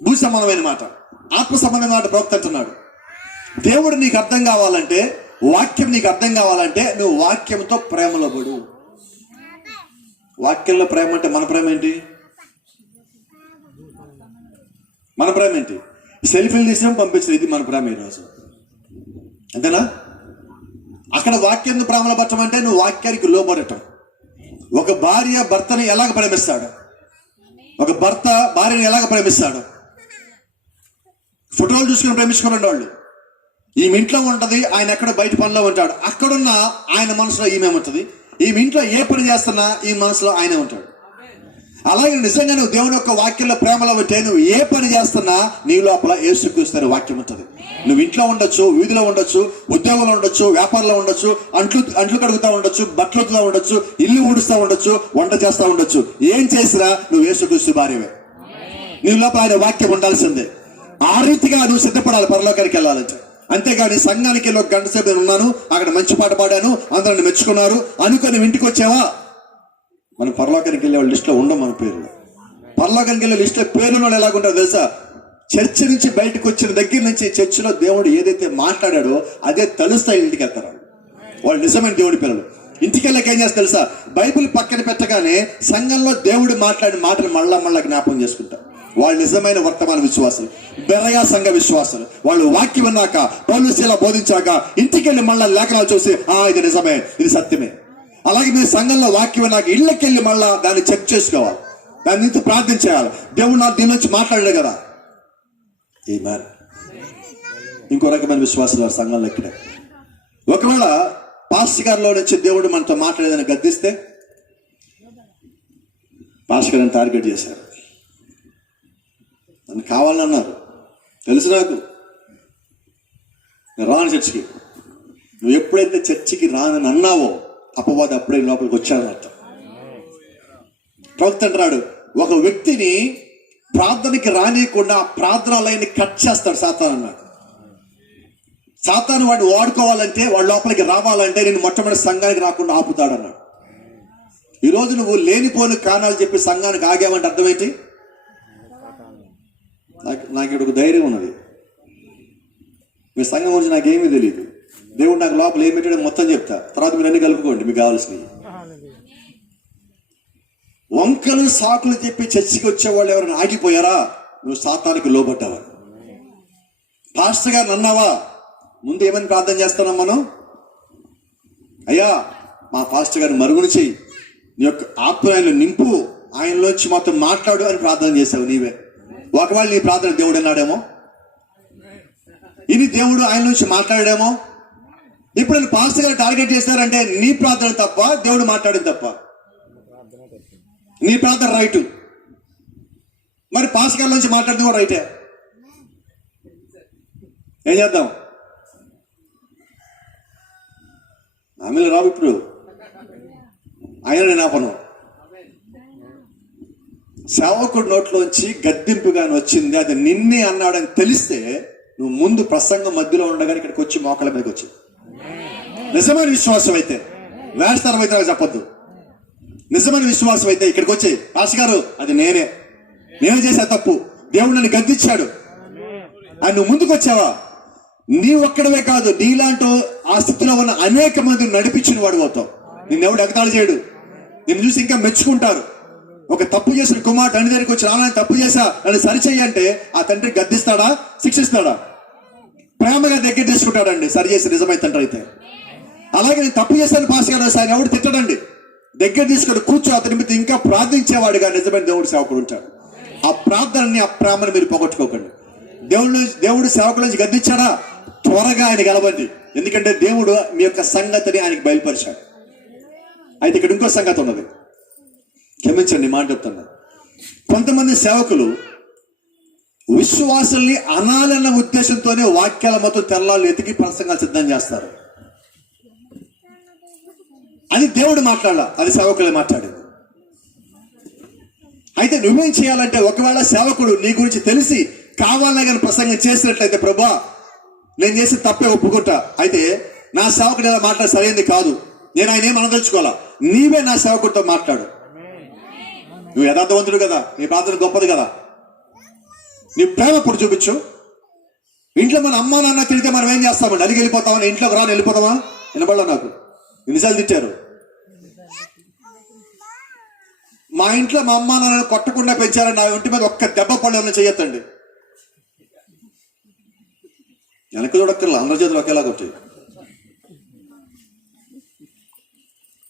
భూ సంబంధమైన మాట, ఆత్మ సంబంధమైన మాట ప్రవక్త అంటున్నాడు. దేవుడు నీకు అర్థం కావాలంటే, వాక్యం నీకు అర్థం కావాలంటే నువ్వు వాక్యంతో ప్రేమలో పడు. వాక్యంలో ప్రేమ అంటే మన ప్రేమ ఏంటి? మన ప్రేమ ఏంటి? సెల్ఫీలు తీసినా పంపించదు, ఇది మన ప్రేమ ఈరోజు. అంతేనా? అక్కడ వాక్యం ప్రేమలో పట్టమంటే నువ్వు వాక్యానికి లోబడటం. ఒక భార్య భర్తని ఎలాగ ప్రేమిస్తాడు? ఒక భర్త భార్యని ఎలాగ ప్రేమిస్తాడు? ఫోటోలు చూసుకుని ప్రేమించుకున్న వాళ్ళు. ఈమె ఇంట్లో ఉంటది, ఆయన ఎక్కడ బయట పనిలో ఉంటాడు. అక్కడున్న ఆయన మనసులో ఈమె ఉంటుంది. ఈమె ఇంట్లో ఏ పని చేస్తున్నా ఈ మనసులో ఆయనే ఉంటాడు. అలాగే నిజంగా నువ్వు దేవుని యొక్క వాక్యంలో ప్రేమలో ఉంటే నువ్వు ఏ పని చేస్తున్నా నీ లోపల యేసుక్రీస్తు వాక్యం ఉంటుంది. నువ్వు ఇంట్లో ఉండొచ్చు, వీధిలో ఉండొచ్చు, ఉద్యోగంలో ఉండొచ్చు, వ్యాపారంలో ఉండొచ్చు, అంట్లు కడుగుతా ఉండొచ్చు, బట్టలు ఉతుకుతా ఉండొచ్చు, ఇల్లు ఊడుస్తూ ఉండొచ్చు, వంట చేస్తూ ఉండొచ్చు. ఏం చేసినా నువ్వు యేసుక్రీస్తు భార్యవే. నీ లోపల ఆయన వాక్యం ఉండాల్సిందే. ఆ రీతిగా నువ్వు సిద్ధపడాలి పరలోకానికి వెళ్ళాలంటే. అంతేగాని సంఘానికి వెళ్ళి 1 గంట సేపు నేను ఉన్నాను, అక్కడ మంచి పాట పాడాను, అందరిని మెచ్చుకున్నారు అనుకొని ఇంటికి వచ్చావా? మనం పరలోకానికి వెళ్ళే వాళ్ళ లిస్టులో ఉండం. మన పేర్లు పరలోకానికి వెళ్ళే లిస్టులో పేర్లు వాళ్ళు ఎలాగుంటారో తెలుసా? చర్చి నుంచి బయటకు వచ్చిన దగ్గర నుంచి చర్చిలో దేవుడు ఏదైతే మాట్లాడాడో అదే తలుస్తాయి. ఇంటికి వెళ్తారు వాళ్ళు నిజమైన దేవుడి పిల్లలు. ఇంటికి వెళ్ళక ఏం చేస్తారు తెలుసా? బైబిల్ పక్కన పెట్టగానే సంఘంలో దేవుడు మాట్లాడిన మాటలు మళ్ళా జ్ఞాపకం చేసుకుంటారు. వాళ్ళు నిజమైన వర్తమాన విశ్వాసులు, బెరయా సంఘ విశ్వాసులు. వాళ్ళు వాక్యం విన్నాక, పౌలు శీల బోధించాక ఇంటికి వెళ్ళి మళ్ళా లేఖనాలు చూసి ఇది నిజమే, ఇది సత్యమే. అలాగే మీరు సంఘంలో వాక్యం విన్నాక ఇళ్ళకి వెళ్ళి మళ్ళా దాన్ని చెక్ చేసుకోవాలి, దాని నుంచి ప్రార్థన చేయాలి. దేవుడు నాకు దీని నుంచి మాట్లాడలే కదా. ఇంకో రకమైన విశ్వాసాలు సంఘంలో ఇక్కడే. ఒకవేళ పాస్టర్ గారిలో నుంచి దేవుడు మనతో మాట్లాడేదని గద్దిస్తే, పాస్టర్ గారిని టార్గెట్ చేశారు, నన్ను కావాలన్నారు, తెలుసు నాకు, నేను రాను చర్చికి. నువ్వు ఎప్పుడైతే చర్చికి రానని అన్నావో అపవాది అప్పుడే లోపలికి వచ్చాడనమాట. ప్రవక్త అంటున్నాడు, ఒక వ్యక్తిని ప్రార్థనకి రానియకుండా ఆ ప్రార్థన లైన్ని కట్ చేస్తాడు సాతాను అన్నాడు. సాతాను వాడిని వాడుకోవాలంటే, వాడి లోపలికి రావాలంటే నేను మొట్టమొదటి సంఘానికి రాకుండా ఆపుతాడు అన్నాడు. ఈరోజు నువ్వు లేనిపోని కారణాలు చెప్పి సంఘానికి ఆగావంటే అర్థమేంటి? నాకు ఇక్కడ ఒక ధైర్యం ఉన్నది, మీ సంఘం గురించి నాకేమీ తెలియదు, దేవుడు నాకు లోపల ఏం పెట్టాడో మొత్తం చెప్తా, తర్వాత మీరు అన్ని కలుపుకోండి మీకు కావాల్సినవి. వంకలు సాకులు చెప్పి చర్చికి వచ్చేవాళ్ళు ఎవరైనా ఆగిపోయారా? నువ్వు సాతానికి లోబడ్డావా? పాస్టర్ గారు అన్నావా? ముందు ఏమని ప్రార్థన చేస్తున్నాం మనం? అయ్యా మా పాస్టర్ గారిని మరుగున చెయ్యి, నీ యొక్క ఆత్మను నింపు, ఆయనలోంచి మొత్తం మాట్లాడు అని ప్రార్థన చేశావు నీవే. ఒకవేళ నీ ప్రార్థన దేవుడు అన్నాడేమో, ఇది దేవుడు ఆయన నుంచి మాట్లాడాడేమో. ఇప్పుడు నేను పాస్టర్ గారు టార్గెట్ చేశారంటే నీ ప్రార్థన తప్ప, దేవుడు మాట్లాడింది తప్ప? నీ ప్రార్థన రైటు, మరి పాస్టర్ గారి నుంచి మాట్లాడింది కూడా రైటే. ఏం చేద్దాం? ఆమెలు రావు ఇప్పుడు, ఆయన నేను ఆపను. సేవకుడు నోట్లోంచి గద్దింపుగాని వచ్చింది, అది నిన్నే అన్నాడని తెలిస్తే నువ్వు ముందు ప్రసంగం మధ్యలో ఉండగానే ఇక్కడికి వచ్చి మోకాళ్ళ మీదకి వచ్చి, నిజమైన విశ్వాసం అయితే, వేస్తరం అయితే చెప్పొద్దు, నిజమైన విశ్వాసం అయితే ఇక్కడికి వచ్చి, పాస్టర్ గారు అది నేనే చేసే తప్పు, దేవుడు నన్ను గద్దించాడు అని నువ్వు ముందుకు వచ్చావా? నీ ఒక్కడవే కాదు, నీలాంటి ఆ స్థితిలో ఉన్న అనేక మందిని నడిపించిన వాడు అవుతావు. నిన్నెవడు ఎగతాళి చేయడు, నిన్ను చూసి ఇంకా మెచ్చుకుంటారు. ఒక తప్పు చేసిన కుమార్ తండ్రి దగ్గరికి వచ్చి, నాన్న తప్పు చేశా నన్ను సరిచేయంటే ఆ తండ్రి గద్దిస్తాడా? శిక్షిస్తాడా? ప్రేమగా దగ్గర తీసుకుంటాడండి సరి చేసి నిజమైన తండ్రి అయితే. అలాగే నేను తప్పు చేశాను పాస్ గారు ఆయన ఎవడు తిట్టడండి, దగ్గర తీసుకొని కూర్చో, అతని మీద ఇంకా ప్రార్థించేవాడుగా నిజమైన దేవుడు సేవకుడు ఉంటాడు. ఆ ప్రార్థనని, ఆ ప్రేమను మీరు పోగొట్టుకోకండి. దేవుడు సేవకుల నుంచి గద్దించాడా? త్వరగా ఆయన గెలవండి, ఎందుకంటే దేవుడు మీ యొక్క సంగతిని ఆయనకి బయలుపరిచాడు. అయితే ఇక్కడ ఇంకో సంగతి ఉన్నది, క్షమించండి మాట చెప్తున్నా. కొంతమంది సేవకులు విశ్వాసుల్ని అనాలన్న ఉద్దేశంతోనే వాక్యాల మొత్తం తెల్లాలు ఎతికి ప్రసంగాలు సిద్ధం చేస్తారు. అది దేవుడు మాట్లాడాల, అది సేవకులే మాట్లాడేది. అయితే నువ్వేం చేయాలంటే, ఒకవేళ సేవకుడు నీ గురించి తెలిసి కావాలనే కానీ ప్రసంగం చేసినట్లయితే, ప్రభా నేను చేసిన తప్పే ఒప్పుకుంటా, అయితే నా సేవకుడు ఎలా మాట్లాడ సరైనది కాదు, నేను ఆయన ఏం అనదలుచుకోవాలా, నీవే నా సేవకుడితో మాట్లాడు. నువ్వు యథార్థవంతుడు కదా, నీ ప్రార్థన గొప్పది కదా, నీ ప్రేమ ఇప్పుడు చూపించు. ఇంట్లో మన అమ్మ నాన్న తిరిగితే మనం ఏం చేస్తామండి? అడిగి వెళ్ళిపోతామని, ఇంట్లోకి రాని వెళ్ళిపోతామా? వినబడలా నాకు ఎన్నిసార్లు తిట్టారు. మా ఇంట్లో మా అమ్మ నాన్న కొట్టకుండా పెంచారని నా ఒంటి మీద ఒక్క దెబ్బ పడేదని చెయ్యొద్దండి. వెనక చూడక్కర్లా, అందరి చేతులు ఒకేలాగా వచ్చాయి.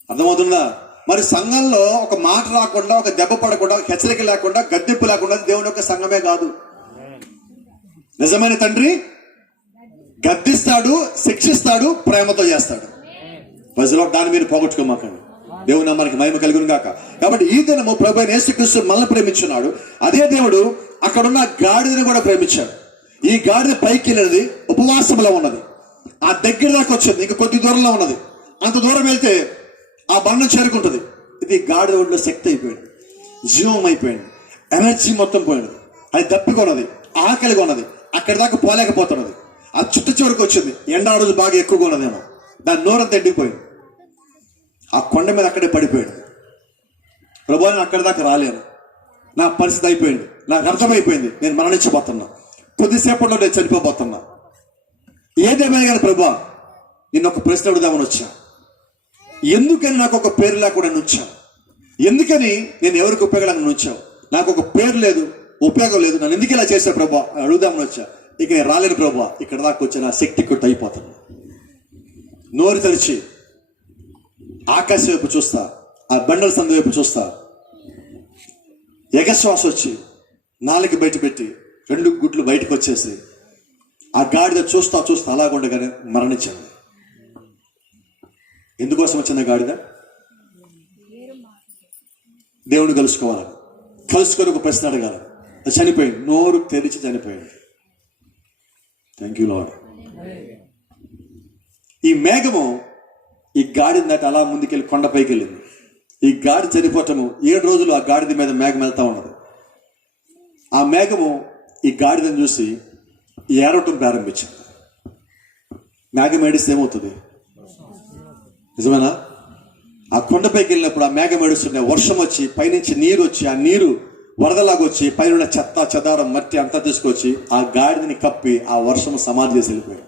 అర్థమవుతుందా? మరి సంఘంలో ఒక మాట రాకుండా, ఒక దెబ్బ పడకుండా, ఒక హెచ్చరిక లేకుండా, గద్దెంపు లేకుండా దేవుని యొక్క సంఘమే కాదు. నిజమైన తండ్రి గద్దిస్తాడు, శిక్షిస్తాడు, ప్రేమతో చేస్తాడు. ప్రజలు దాన్ని మీరు పోగొట్టుకోమాకండి. దేవుని మనకి మహిమ కలుగును గాక. కాబట్టి ఈ దినము ప్రభు అయిన యేసుక్రీస్తు మనల్ని ప్రేమించున్నాడు. అదే దేవుడు అక్కడున్న గాడిదని కూడా ప్రేమించాడు. ఈ గాడిద పైకి వెళ్ళినది ఉపవాసంలో ఉన్నది, ఆ దగ్గర దాకా వచ్చింది, ఇంకా కొద్ది దూరంలో ఉన్నది. అంత దూరం వెళ్తే ఆ బండం చేరుకుంటుంది. ఇది గాడిద ఒంట్లో శక్తి అయిపోయింది, జీవం అయిపోయింది, ఎనర్జీ మొత్తం పోయినది. అది దప్పికొన్నది, ఆకలిగా ఉన్నది, అక్కడి దాకా పోలేకపోతున్నది. ఆ చుట్ట చివరికి వచ్చింది, ఎండ రోజు బాగా ఎక్కువగా ఉన్నదేమో, దాని నోరంతా ఎండిపోయింది. ఆ కొండ మీద అక్కడే పడిపోయాడు. ప్రభు నేను అక్కడి దాకా రాలేను, నా పరిస్థితి అయిపోయింది, నాకు అర్థమైపోయింది, నేను మరణించబోతున్నా, కొద్దిసేపట్లో నేను చనిపోబోతున్నా. ఏదేమైనా కానీ ప్రభు నేను ఒక ప్రశ్న అడుగుదామని వచ్చా. ఎందుకని నాకు ఒక పేరు లేకుండా ఉంచావు? ఎందుకని నేను ఎవరికి ఉపయోగం ఉంచావు? నాకు ఒక పేరు లేదు, ఉపయోగం లేదు, నన్ను ఎందుకు ఇలా చేశావు ప్రభు అడుగుదామని వచ్చా. ఇక నేను రాలేను ప్రభు, ఇక్కడ దాకా వచ్చి నా శక్తి కొట్టి అయిపోతాను. నోరు తెరిచి ఆకాశం వైపు చూస్తా, ఆ బండల సందు వైపు చూస్తా, ఎగశ్వాస వచ్చి నాలుగు బయట పెట్టి 2 గుడ్లు బయటకు వచ్చేసి ఆ గాడిద చూస్తా చూస్తా అలాగుండగానే మరణించింది. ఎందుకోసం వచ్చింది గాడిద? దేవుని కలుసుకోవాలని, కలుసుకొని ఒక ప్రశ్న అడగాలి. చనిపోయింది, నోరు తెరిచి చనిపోయింది. Thank you lord. ఈ మేఘము ఈ గాడిద దాటి అలా ముందుకెళ్ళి కొండపైకి వెళ్ళింది. ఈ గాడి చనిపోవటము 7 రోజులు ఆ గాడిద మీద మేఘం వెళ్తా ఉన్నది. ఆ మేఘము ఈ గాడిదని చూసి ఏడవటం ప్రారంభించింది. మేఘం ఏడిస్తే ఏమవుతుంది? నిజమేనా? ఆ కొండపైకి వెళ్ళినప్పుడు ఆ మేఘం ఏడుస్తుంటే వర్షం వచ్చి పైనుంచి నీరు వచ్చి ఆ నీరు వరదలాగొచ్చి పైన చెత్త చెదారం మట్టి అంతా తీసుకొచ్చి ఆ గాడిదని కప్పి ఆ వర్షం సమాధి చేసి వెళ్ళిపోయాడు.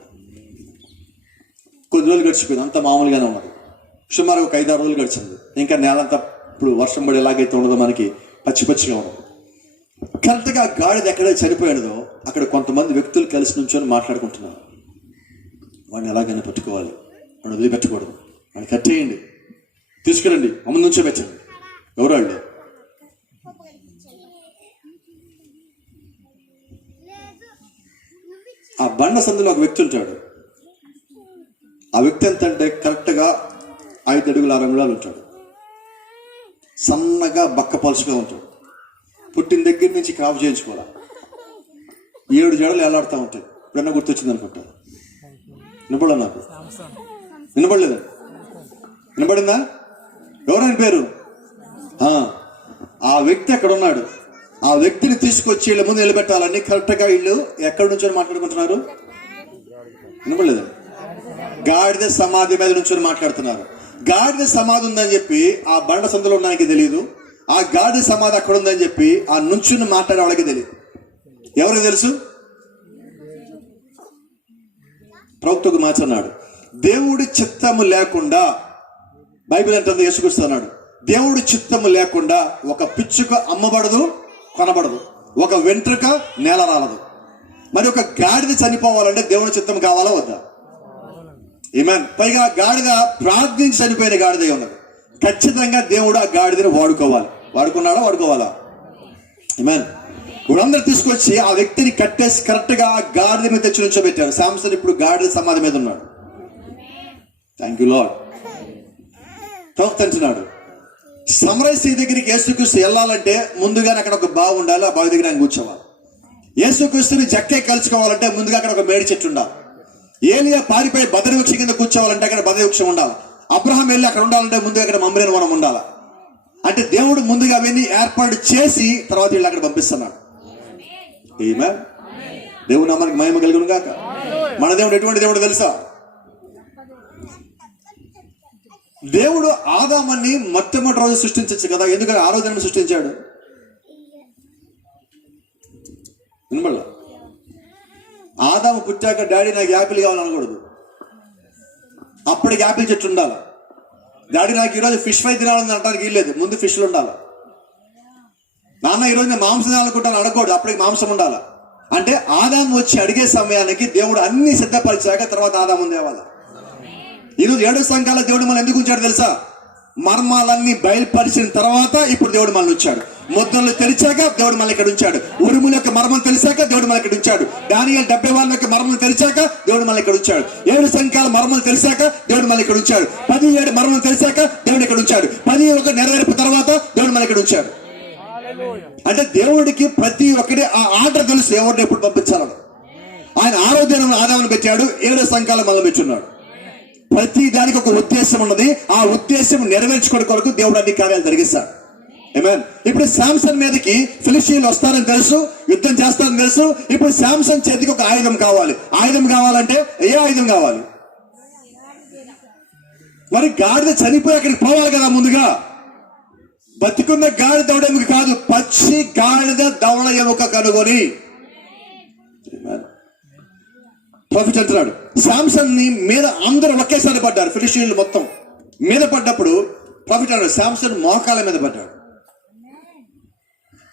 కొద్ది రోజులు గడిచిపోయింది, అంత మామూలుగానే ఉన్నది. సుమారు ఒక 5-6 రోజులు గడిచింది. ఇంకా నేలంతా ఇప్పుడు వర్షం పడి ఎలాగైతే ఉండదో మనకి పచ్చి పచ్చిగా ఉండదు. కరెక్ట్గా ఆ గాడిద ఎక్కడైతే చనిపోయాడదో అక్కడ కొంతమంది వ్యక్తులు కలిసి నుంచొని మాట్లాడుకుంటున్నారు. వాడిని ఎలాగైనా పట్టుకోవాలి, వాడిని వదిలిపెట్టకూడదు, వాడిని కట్టేయండి, తీసుకురండి, అమ్మ నుంచో పెట్టండి. ఎవరాళ్ళు? ఆ బండ సందులో ఒక వ్యక్తి ఉంటాడు. ఆ వ్యక్తి ఎంత అంటే కరెక్ట్గా 5 అడుగుల 6 అంగుళాలు ఉంటాడు. సన్నగా బక్క పలుసుగా ఉంటాడు. పుట్టిన దగ్గర నుంచి కాపు చేయించుకోవాలి. 7 జడలు ఎలాడుతూ ఉంటాయి. ఎప్పుడన్నా గుర్తొచ్చింది అనుకుంటా. వినపడ? నాకు వినపడలేదండి. వినపడిందా? ఎవరైనా పేరు? ఆ వ్యక్తి అక్కడ ఉన్నాడు. ఆ వ్యక్తిని తీసుకొచ్చి వీళ్ళ ముందు నిలబెట్టాలని కరెక్ట్గా వీళ్ళు ఎక్కడి నుంచో మాట్లాడుకుంటున్నారు? వినపడలేదండి. గాడిద సమాధి మీద నుంచొని మాట్లాడుతున్నారు. గాడిద సమాధి ఉందని చెప్పి ఆ బండ సందులో ఉండడానికి తెలియదు. ఆ గాడిద సమాధి అక్కడ ఉందని చెప్పి ఆ నుంచుని మాట్లాడే వాళ్ళకి తెలియదు. ఎవరికి తెలుసు? ప్రవక్తకు మార్చన్నాడు. దేవుడి చిత్తము లేకుండా, బైబిల్ అంటుంది, యేసుక్రీస్తు అన్నాడు, దేవుడి చిత్తము లేకుండా ఒక పిచ్చుక అమ్మబడదు, కొనబడదు, ఒక వెంట్రుక నేల రాలదు. మరి ఒక గాడిద చనిపోవాలంటే దేవుడి చిత్తం కావాలా వద్దా? ఆమేన్. పైగా గాడిద ప్రార్థించి చనిపోయిన గాడిద ఉన్నది. ఖచ్చితంగా దేవుడు ఆ గాడిదని వాడుకోవాలి. వాడుకున్నాడా? వాడుకోవాలా? ఆమేన్. వీళ్ళందరూ తీసుకొచ్చి ఆ వ్యక్తిని కట్టేసి కరెక్ట్గా ఆ గాడిద మీద తెచ్చి నుంచోబెట్టారు. శాంసన్ ఇప్పుడు గాడిద సమాధి మీద ఉన్నాడు. Thank you lord. ప్రవక్త అంటున్నాడు, సమరయ దగ్గరికి యేసుక్రీస్తు వెళ్ళాలంటే ముందుగానే అక్కడ ఒక బావి ఉండాలి. ఆ బావి దగ్గర ఆయన కూర్చోవాలి. యేసుక్రీస్తుని జక్కే కలుసుకోవాలంటే ముందుగా అక్కడ ఒక మేడి చెట్టు ఉండాలి. ఏలియా పారిపోయి బదరి వృక్షం కింద కూర్చోవాలంటే అక్కడ బదరి వృక్షం ఉండాలి. అబ్రహాం వెళ్ళి అక్కడ ఉండాలంటే ముందుగా అక్కడ మమ్రేని వనం ఉండాలి. అంటే దేవుడు ముందుగా అవన్నీ ఏర్పాటు చేసి తర్వాత వీళ్ళు అక్కడ పంపిస్తున్నాడు. ఆమేన్. దేవుడు నామానికి మహిమ కలుగును గాక. మన దేవుడు ఎటువంటి దేవుడు తెలుసా? దేవుడు ఆదామని మొట్టమొదటి రోజు సృష్టించచ్చు కదా, ఎందుకని 6వ దినం సృష్టించాడు? వినబడలా? ఆదాము పుట్టాక డాడీ నాకు యాపిల్ కావాలనకూడదు, అప్పటికి యాపిల్ చెట్టు ఉండాలి. డాడీ నాకు ఈరోజు ఫిష్ ఫ్రై తినాలని అనడానికి వీల్లేదు, ముందు ఫిష్లు ఉండాలి. నాన్న ఈరోజు నేను మాంసం తినాలనుకుంటాను అనకూడదు, అప్పటికి మాంసం ఉండాలి. అంటే ఆదాము వచ్చి అడిగే సమయానికి దేవుడు అన్ని సిద్ధపరిచాక తర్వాత ఆదాము తేవాలి. ఈరోజు 7 సంఘాల దేవుడు మనం ఎందుకు ఉంచాడు తెలుసా? మర్మాలన్నీ బయలుపరిచిన తర్వాత ఇప్పుడు దేవుడు మనల్ని ఉంచాడు. ముద్రలు తెరిచాక దేవుడు మన ఇక్కడ ఉంచాడు. ఉరుముల యొక్క మర్మం తెలిసాక దేవుడు మన ఇక్కడ ఉంచాడు. దానియేలు 70 వాళ్ళ యొక్క మర్మం తెలిసాక దేవుడు మన ఇక్కడ ఉంచాడు. 7 సంఖ్యల మర్మం తెలిసాక దేవుడు మన ఇక్కడ ఉంచాడు. 17 మర్మం తెలిసాక దేవుడు ఇక్కడ ఉంచాడు. 11 నెరవేర్పు తర్వాత దేవుడు మన ఇక్కడ ఉంచాడు. అంటే దేవుడికి ప్రతి ఒక్కటి ఆ ఆర్డర్ తెలుసు, ఎవరిని ఎప్పుడు పంపించాలని. ఆయన 6వ దినం ఆదామును పెట్టాడు, 7 సంఖ్యల మనల్ని పెట్టున్నాడు. ప్రతి దానికి ఒక ఉద్దేశం ఉన్నది. ఆ ఉద్దేశం నెరవేర్చుకోవడం కొరకు దేవుడు అన్ని కార్యాలు జరిగిస్తాడు. ఆమేన్. ఇప్పుడు శాంసన్ మీదకి ఫిలిష్తీయులు వస్తారని తెలుసు, యుద్ధం చేస్తారని తెలుసు. ఇప్పుడు శాంసన్ చేతికి ఒక ఆయుధం కావాలి. ఆయుధం కావాలంటే ఏ ఆయుధం కావాలి? మరి గాడిద చనిపోయి అక్కడికి పోవాలి కదా. ముందుగా బతికున్న గాడిద దవడ ఎముక కాదు, పచ్చి గాడిద దవడ ఎముక కనుగొని. ప్రాఫిట్ అంటున్నాడు, శాంసన్ ని మీద అందరూ ఒకేసారి పడ్డారు. ఫిలిష్తీయులు మొత్తం మీద పడ్డప్పుడు ప్రాఫిట్ అన్నాడు, శాంసన్ మోకాల మీద పడ్డాడు.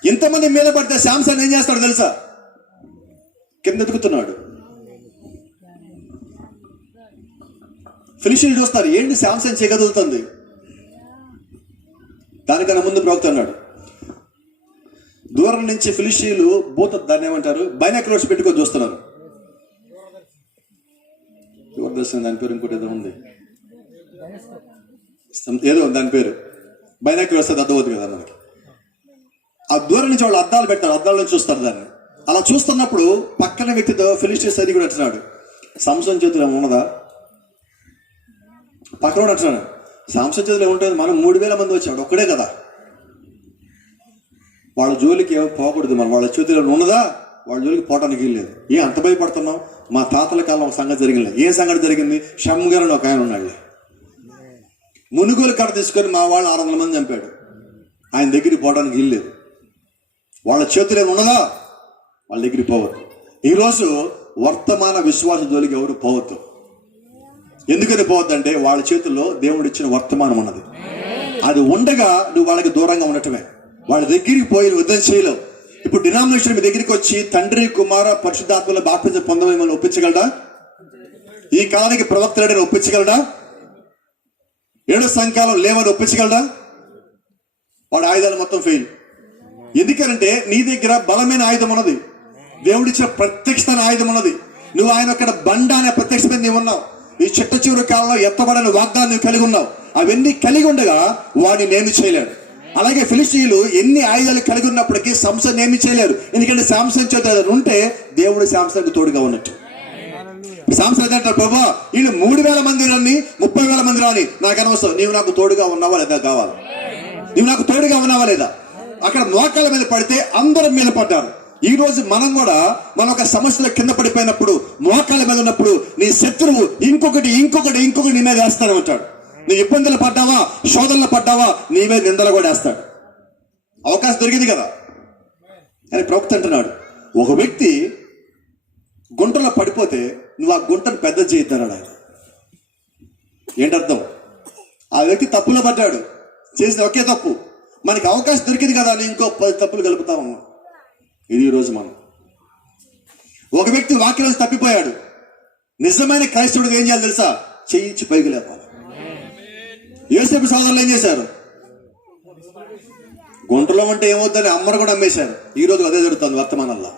ఇంతమంది మీద పడితే శాంసన్ ఏం చేస్తాడు తెలుసా? కింద ఎదుగుతున్నాడు. ఫిలిష్తీయులు చూస్తారు, ఏంటి శాంసన్ చేయగలుగుతుంది. దానికన్నా ముందు ప్రవక్త అన్నాడు, దూరం నుంచి ఫిలిష్తీయులు దాన్ని ఏమంటారు, బైనాక్యులర్స్ పెట్టుకొని చూస్తున్నారు. దాని పేరు ఇంకోటి ఏదో ఉంది, ఏదో దాని పేరు బైనాక్యులర్స్. అది అర్థమవుతుంది కదా మనకి. ఆ దూరం నుంచి వాళ్ళు అద్దాలు పెడతారు, అద్దాల నుంచి చూస్తారు దాన్ని. అలా చూస్తున్నప్పుడు పక్కన వ్యక్తితో ఫిలిష్తీయులు సైనికుడు అంటున్నాడు, సంసోను చేతిలో ఉన్నదా? పక్కన అంటున్నాడు, సంసోను చేతిలో ఏముంటుంది, మనం 3000 మంది వచ్చాడు, ఒక్కడే కదా. వాళ్ళ జోలికి ఏమో పోకూడదు, మనం వాళ్ళ చేతిలో ఉన్నదా వాళ్ళ జోలికి పోవడానికి వెళ్ళలేదు. అంత భయపడుతున్నావు? మా తాతల కాలం ఒక సంగతి జరిగింది. ఏ సంగతి జరిగింది? షమ్గారు ఒక ఆయన ఉన్నాడు, మునుగోలు కట్ట తీసుకొని మా వాళ్ళు 600 మంది చంపాడు. ఆయన దగ్గరికి పోవడానికి వెళ్ళలేదు. వాళ్ళ చేతిలో ఉన్నదా వాళ్ళ దగ్గరికి పోవద్దు. ఈరోజు వర్తమాన విశ్వాస జోలికి ఎవరు పోవద్దు. ఎందుకని పోవద్దంటే వాళ్ళ చేతుల్లో దేవుడు ఇచ్చిన వర్తమానం ఉన్నది. అది ఉండగా నువ్వు వాళ్ళకి దూరంగా ఉండటమే. వాళ్ళ దగ్గరికి పోయి యుద్ధం చేయలేవు. ఇప్పుడు డినామినేషన్ మీ దగ్గరికి వచ్చి తండ్రి కుమార పరిశుద్ధాత్మలో బాప్తిజం పొందమని ఒప్పించగలడా? ఈ కాలానికి ప్రవక్త లేడని ఒప్పించగలడా? 7 సంఖ్యలో లేవని ఒప్పించగలడా? వాడు ఆయుధాలు మొత్తం ఫెయిల్. ఎందుకంటే నీ దగ్గర బలమైన ఆయుధం ఉన్నది, దేవుడిచ్చిన ప్రత్యక్షమైన ఆయుధం ఉన్నది. నువ్వు ఆయన అక్కడ బండ అనే ప్రత్యక్షమైన నీవు ఉన్నావు. ఈ చిట్ట చివరి కాలంలో ఎత్తబడని వాగ్దానం నువ్వు కలిగి ఉన్నావు. అవన్నీ కలిగి ఉండగా వాడిని నేను చేయలేడు. అలాగే ఫిలిష్తీయులు ఎన్ని ఆయుధాలు కలిగి ఉన్నప్పటికీ సంసన్ ఏమి చేయలేరు. ఎందుకంటే శాంసన్ చేత ఉంటే దేవుడు శాంసన్కు తోడుగా ఉన్నట్టు. శాంసన్ అంటారు, ప్రభా వీళ్ళు 3000 మంది రాని 30,000 మంది రాని నాకు అనవసరం, నీవు నాకు తోడుగా ఉన్నావా లేదా కావాలి. నీవు నాకు తోడుగా ఉన్నావా లేదా? అక్కడ మోకాళ్ళ మీద పడితే అందరం మీద పడ్డారు. ఈ రోజు మనం కూడా మన ఒక సమస్యల కింద పడిపోయినప్పుడు మోకాళ్ళ మీద ఉన్నప్పుడు నీ శత్రువు ఇంకొకటి నీ మీద వేస్తానే ఉంటాడు. నీ ఇబ్బందులు పడ్డావా, శోధనలు పడ్డావా, నీ మీద నిందలు కూడా వేస్తాడు. అవకాశం దొరికింది కదా అని ప్రవక్త అంటున్నాడు. ఒక వ్యక్తి గుంటలో పడిపోతే నువ్వు ఆ గుంటను పెద్ద చేయిద్దన్నాడు ఆయన. ఏంటర్థం? ఆ వ్యక్తి తప్పులో పడ్డాడు, చేసిన ఒకే తప్పు. మనకి అవకాశం దొరికింది కదా అని ఇంకో 10 తప్పులు కలుపుతా ఉన్నాం. ఇది ఈరోజు మనం. ఒక వ్యక్తి వాక్యం తప్పిపోయాడు. నిజమైన క్రైస్తవుడు ఏం చేయాలి తెలుసా? చెయ్యించి పైకి లేపాలి. యోసేపు సోదరులు ఏం చేశారు? గుంటలో ఉంటే ఏమవుద్దని అమ్మను కూడా అమ్మేశారు. ఈ రోజు అదే జరుగుతుంది వర్తమానంలో.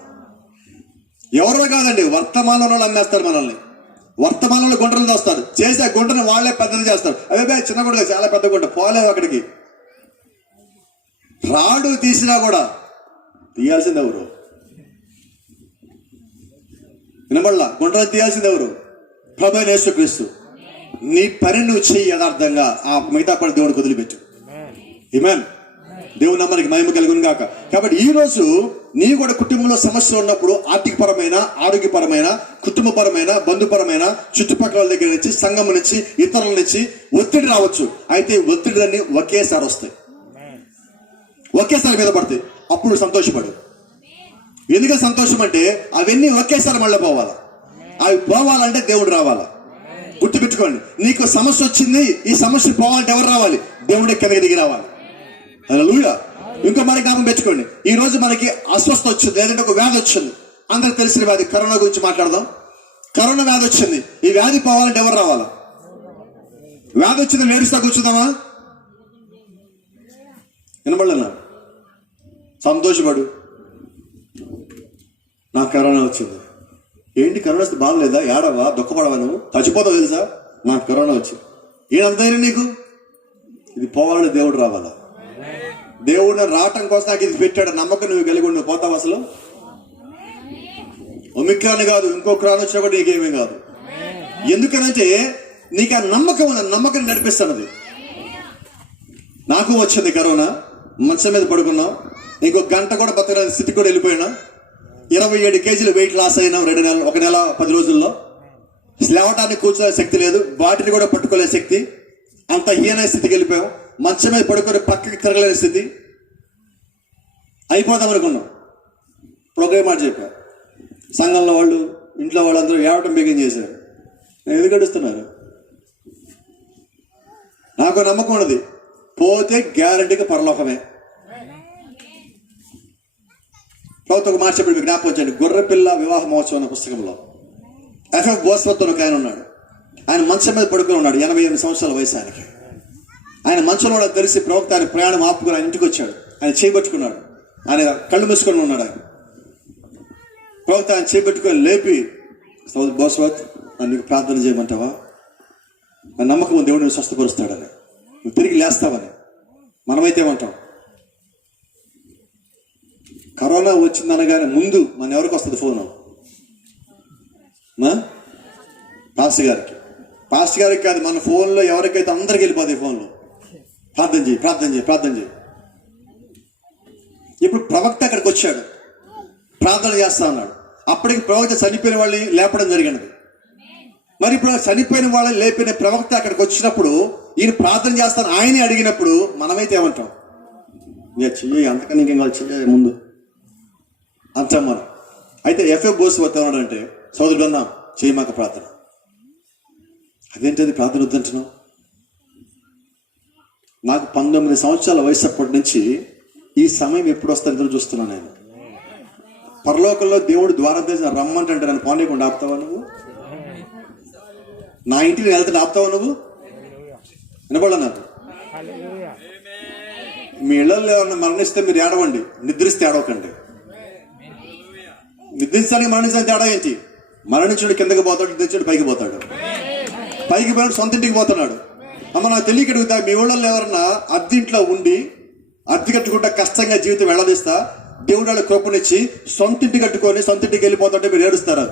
ఎవరో కాదండి, వర్తమానంలో అమ్మేస్తారు మనల్ని. వర్తమానంలో గుంటలు దోస్తారు, చేసే గుంటను వాళ్ళే పెద్దది చేస్తారు. అవే చిన్న గుంట, చాలా పెద్ద గుంట, పోలేవు అక్కడికి. రాడు తీసినా కూడా తీయాల్సింది ఎవరు? వినబడలా? గుంటలు తీయాల్సింది ఎవరు? ప్రభువైన యేసుక్రీస్తు. నీ పని నువ్వు చెయ్యి యథార్థంగా, ఆ మిగతా పని దేవుడికి వదిలిపెట్టు. ఆమేన్. దేవుని నామానికి మహిమ కలుగును గాక. కాబట్టి ఈ రోజు నీ కూడా కుటుంబంలో సమస్యలు ఉన్నప్పుడు ఆర్థికపరమైన, ఆరోగ్యపరమైన, కుటుంబపరమైన, బంధుపరమైన, చుట్టుపక్కల దగ్గర నుంచి, సంఘం నుంచి, ఇతరుల నుంచి ఒత్తిడి రావచ్చు. అయితే ఒత్తిడిలన్నీ ఒకేసారి వస్తాయి, ఒకేసారి మీద పడతాయి. అప్పుడు సంతోషపడు. ఎందుకంటే సంతోషం అంటే అవన్నీ ఒకేసారి మళ్ళీ పోవాలి. అవి పోవాలంటే దేవుడు రావాలా. గుర్తుపెట్టుకోండి, నీకు సమస్య వచ్చింది, ఈ సమస్య పోవాలంటే ఎవరు రావాలి? దేవుడే కిందకి దిగి రావాలి. హల్లెలూయా. ఇంకో మనకి జ్ఞాపకం పెట్టుకోండి, ఈ రోజు మనకి అస్వస్థ వచ్చింది, లేదంటే ఒక వ్యాధి వచ్చింది. అందరికి తెలిసిన వ్యాధి, కరోనా గురించి మాట్లాడదాం. కరోనా వ్యాధి వచ్చింది. ఈ వ్యాధి పోవాలంటే ఎవరు రావాలా? వ్యాధి వచ్చింది ఏడుస్తా కూర్చుందామా? వినబడలేనా? సంతోషపడు, నాకు కరోనా వచ్చింది. ఏంటి కరోనా వస్తే బాగలేదా? ఏడవా, దుఃఖపడవా, నువ్వు చచ్చిపోతావు తెలుసా? నాకు కరోనా వచ్చింది. ఏడంత ధైర్యం నీకు? ఇది పోవాలని దేవుడు రావాలా? దేవుడు రావటం కోసం నాకు ఇది పెట్టాడు నమ్మకం నువ్వు కలిగి నువ్వు పోతావు. అసలు ఒమిక్రాన్ కాదు, ఇంకో క్రాన్ వచ్చినా కూడా నీకేమీ కాదు. ఎందుకనంటే నీకు ఆ నమ్మకం ఉంది, నమ్మకం నడిపిస్తున్నది. నాకు వచ్చింది కరోనా, మంచం మీద పడుకున్నాం, ఇంకో గంట కూడా బతకలేని స్థితి కూడా వెళ్ళిపోయినా. 27 కేజీలు వెయిట్ లాస్ అయినాం 2 నెలలు, 1 నెల 10 రోజుల్లో. లేవటానికి కూర్చోలే శక్తి లేదు, బాటిని కూడా పట్టుకోలే శక్తి, అంత హీన స్థితికి వెళ్ళిపోయాం. మంచం మీద పడుకొని పక్కకి తిరగలేని స్థితి. అయిపోదాం అనుకున్నాం. ప్రోగ్రామ్ మాట చెప్పా, సంఘంలో వాళ్ళు, ఇంట్లో వాళ్ళందరూ ఏడవటం బిగిన్ చేశారు. ఎందుకు గడుస్తున్నారు? నాకు నమ్మకం ఉన్నది, పోతే గ్యారంటీగా పరలోకమే. ప్రభుత్వ ఒక మాట చెప్పి జ్ఞాపకం వచ్చాడు. గొర్రెపిల్ల వివాహ మహోత్సవం అనే పుస్తకంలో ఎఫ్ఎఫ్ బోస్వర్త్ ఒక ఆయన ఉన్నాడు. ఆయన మంచం మీద పడుకుని ఉన్నాడు, 88 సంవత్సరాల వయసు ఆయనకి. ఆయన మంచంలో కూడా తెలిసి ప్రవక్త ఆయన ప్రయాణం ఆపుకుని ఆయన ఇంటికి వచ్చాడు. ఆయన చేయబట్టుకున్నాడు, ఆయన కళ్ళు మూసుకొని ఉన్నాడు. ఆయన ప్రవక్త ఆయన చేయబట్టుకొని లేపి, బోస్వర్త్ నీకు ప్రార్థన చేయమంటావా? నా నమ్మకం దేవుడు నువ్వు స్వస్థపరుస్తాడని, నువ్వు తిరిగి లేస్తావని. మనమైతే ఏమంటాం? కరోనా వచ్చిందనగానే ముందు మన ఎవరికి వస్తుంది ఫోను? పాస్టర్ గారికి. పాస్టర్ గారికి కాదు, మన ఫోన్లో ఎవరికైతే అందరికి వెళ్ళిపోతాయి ఫోన్లో. ప్రార్థన చేయి, ప్రార్థన చేయి, ప్రార్థన చేయి. ఇప్పుడు ప్రవక్త అక్కడికి వచ్చాడు, ప్రార్థన చేస్తా ఉన్నాడు. అప్పటికి ప్రవక్త చనిపోయిన వాళ్ళని లేపడం జరిగినది. మరి ఇప్పుడు చనిపోయిన వాళ్ళని లేపిన ప్రవక్త అక్కడికి వచ్చినప్పుడు ఈయన ప్రార్థన చేస్తాను ఆయనే అడిగినప్పుడు మనమైతే ఏమంటాం? ఇక చెయ్యి, అంతకన్నా ఇంకేం కాదు, చెయ్యి ముందు అంటాం మనం. అయితే ఎఫ్ఎఫ్ బోస్ వస్తున్నాడు అంటే, సోదరుడు అన్నా చెయ్యి మాకు ప్రార్థన. అదేంటది ప్రార్థన వద్దంటున్నావు? నాకు 19 సంవత్సరాల వయసు అప్పటి నుంచి ఈ సమయం ఎప్పుడు వస్తుందో చూస్తున్నాను నేను. పరలోకంలో దేవుడు ద్వారం తెరిచిన రమ్మంటే నన్ను పోనీయకుండా ఆపుతావా నువ్వు? నా ఇంటికి నేను వెళ్తే ఆపుతావా నువ్వు? వినపడ నాకు. మీ ఇళ్లలో ఏమన్నా మరణిస్తే మీరు ఏడవండి, నిద్రిస్తే ఏడవకండి. నిద్రించడానికి మరణించడానికి తేడా ఏంటి? మరణించుడు కిందకి పోతాడు, నిద్రించుడు పైకి పోతాడు. పైకి పోయాడు సొంత ఇంటికి పోతున్నాడు. అమ్మ నాకు తెలియక అడుగుతా, మీ ఊళ్ళల్లో ఎవరన్నా అద్దెంట్లో ఉండి అద్దె కట్టుకుంటా కష్టంగా జీవితం వెళ్ళదీస్తా దేవుడు వాళ్ళ కృపనిచ్చి సొంత ఇంటి కట్టుకొని సొంత ఇంటికి వెళ్ళిపోతుంటే మీరు ఏడుస్తారా?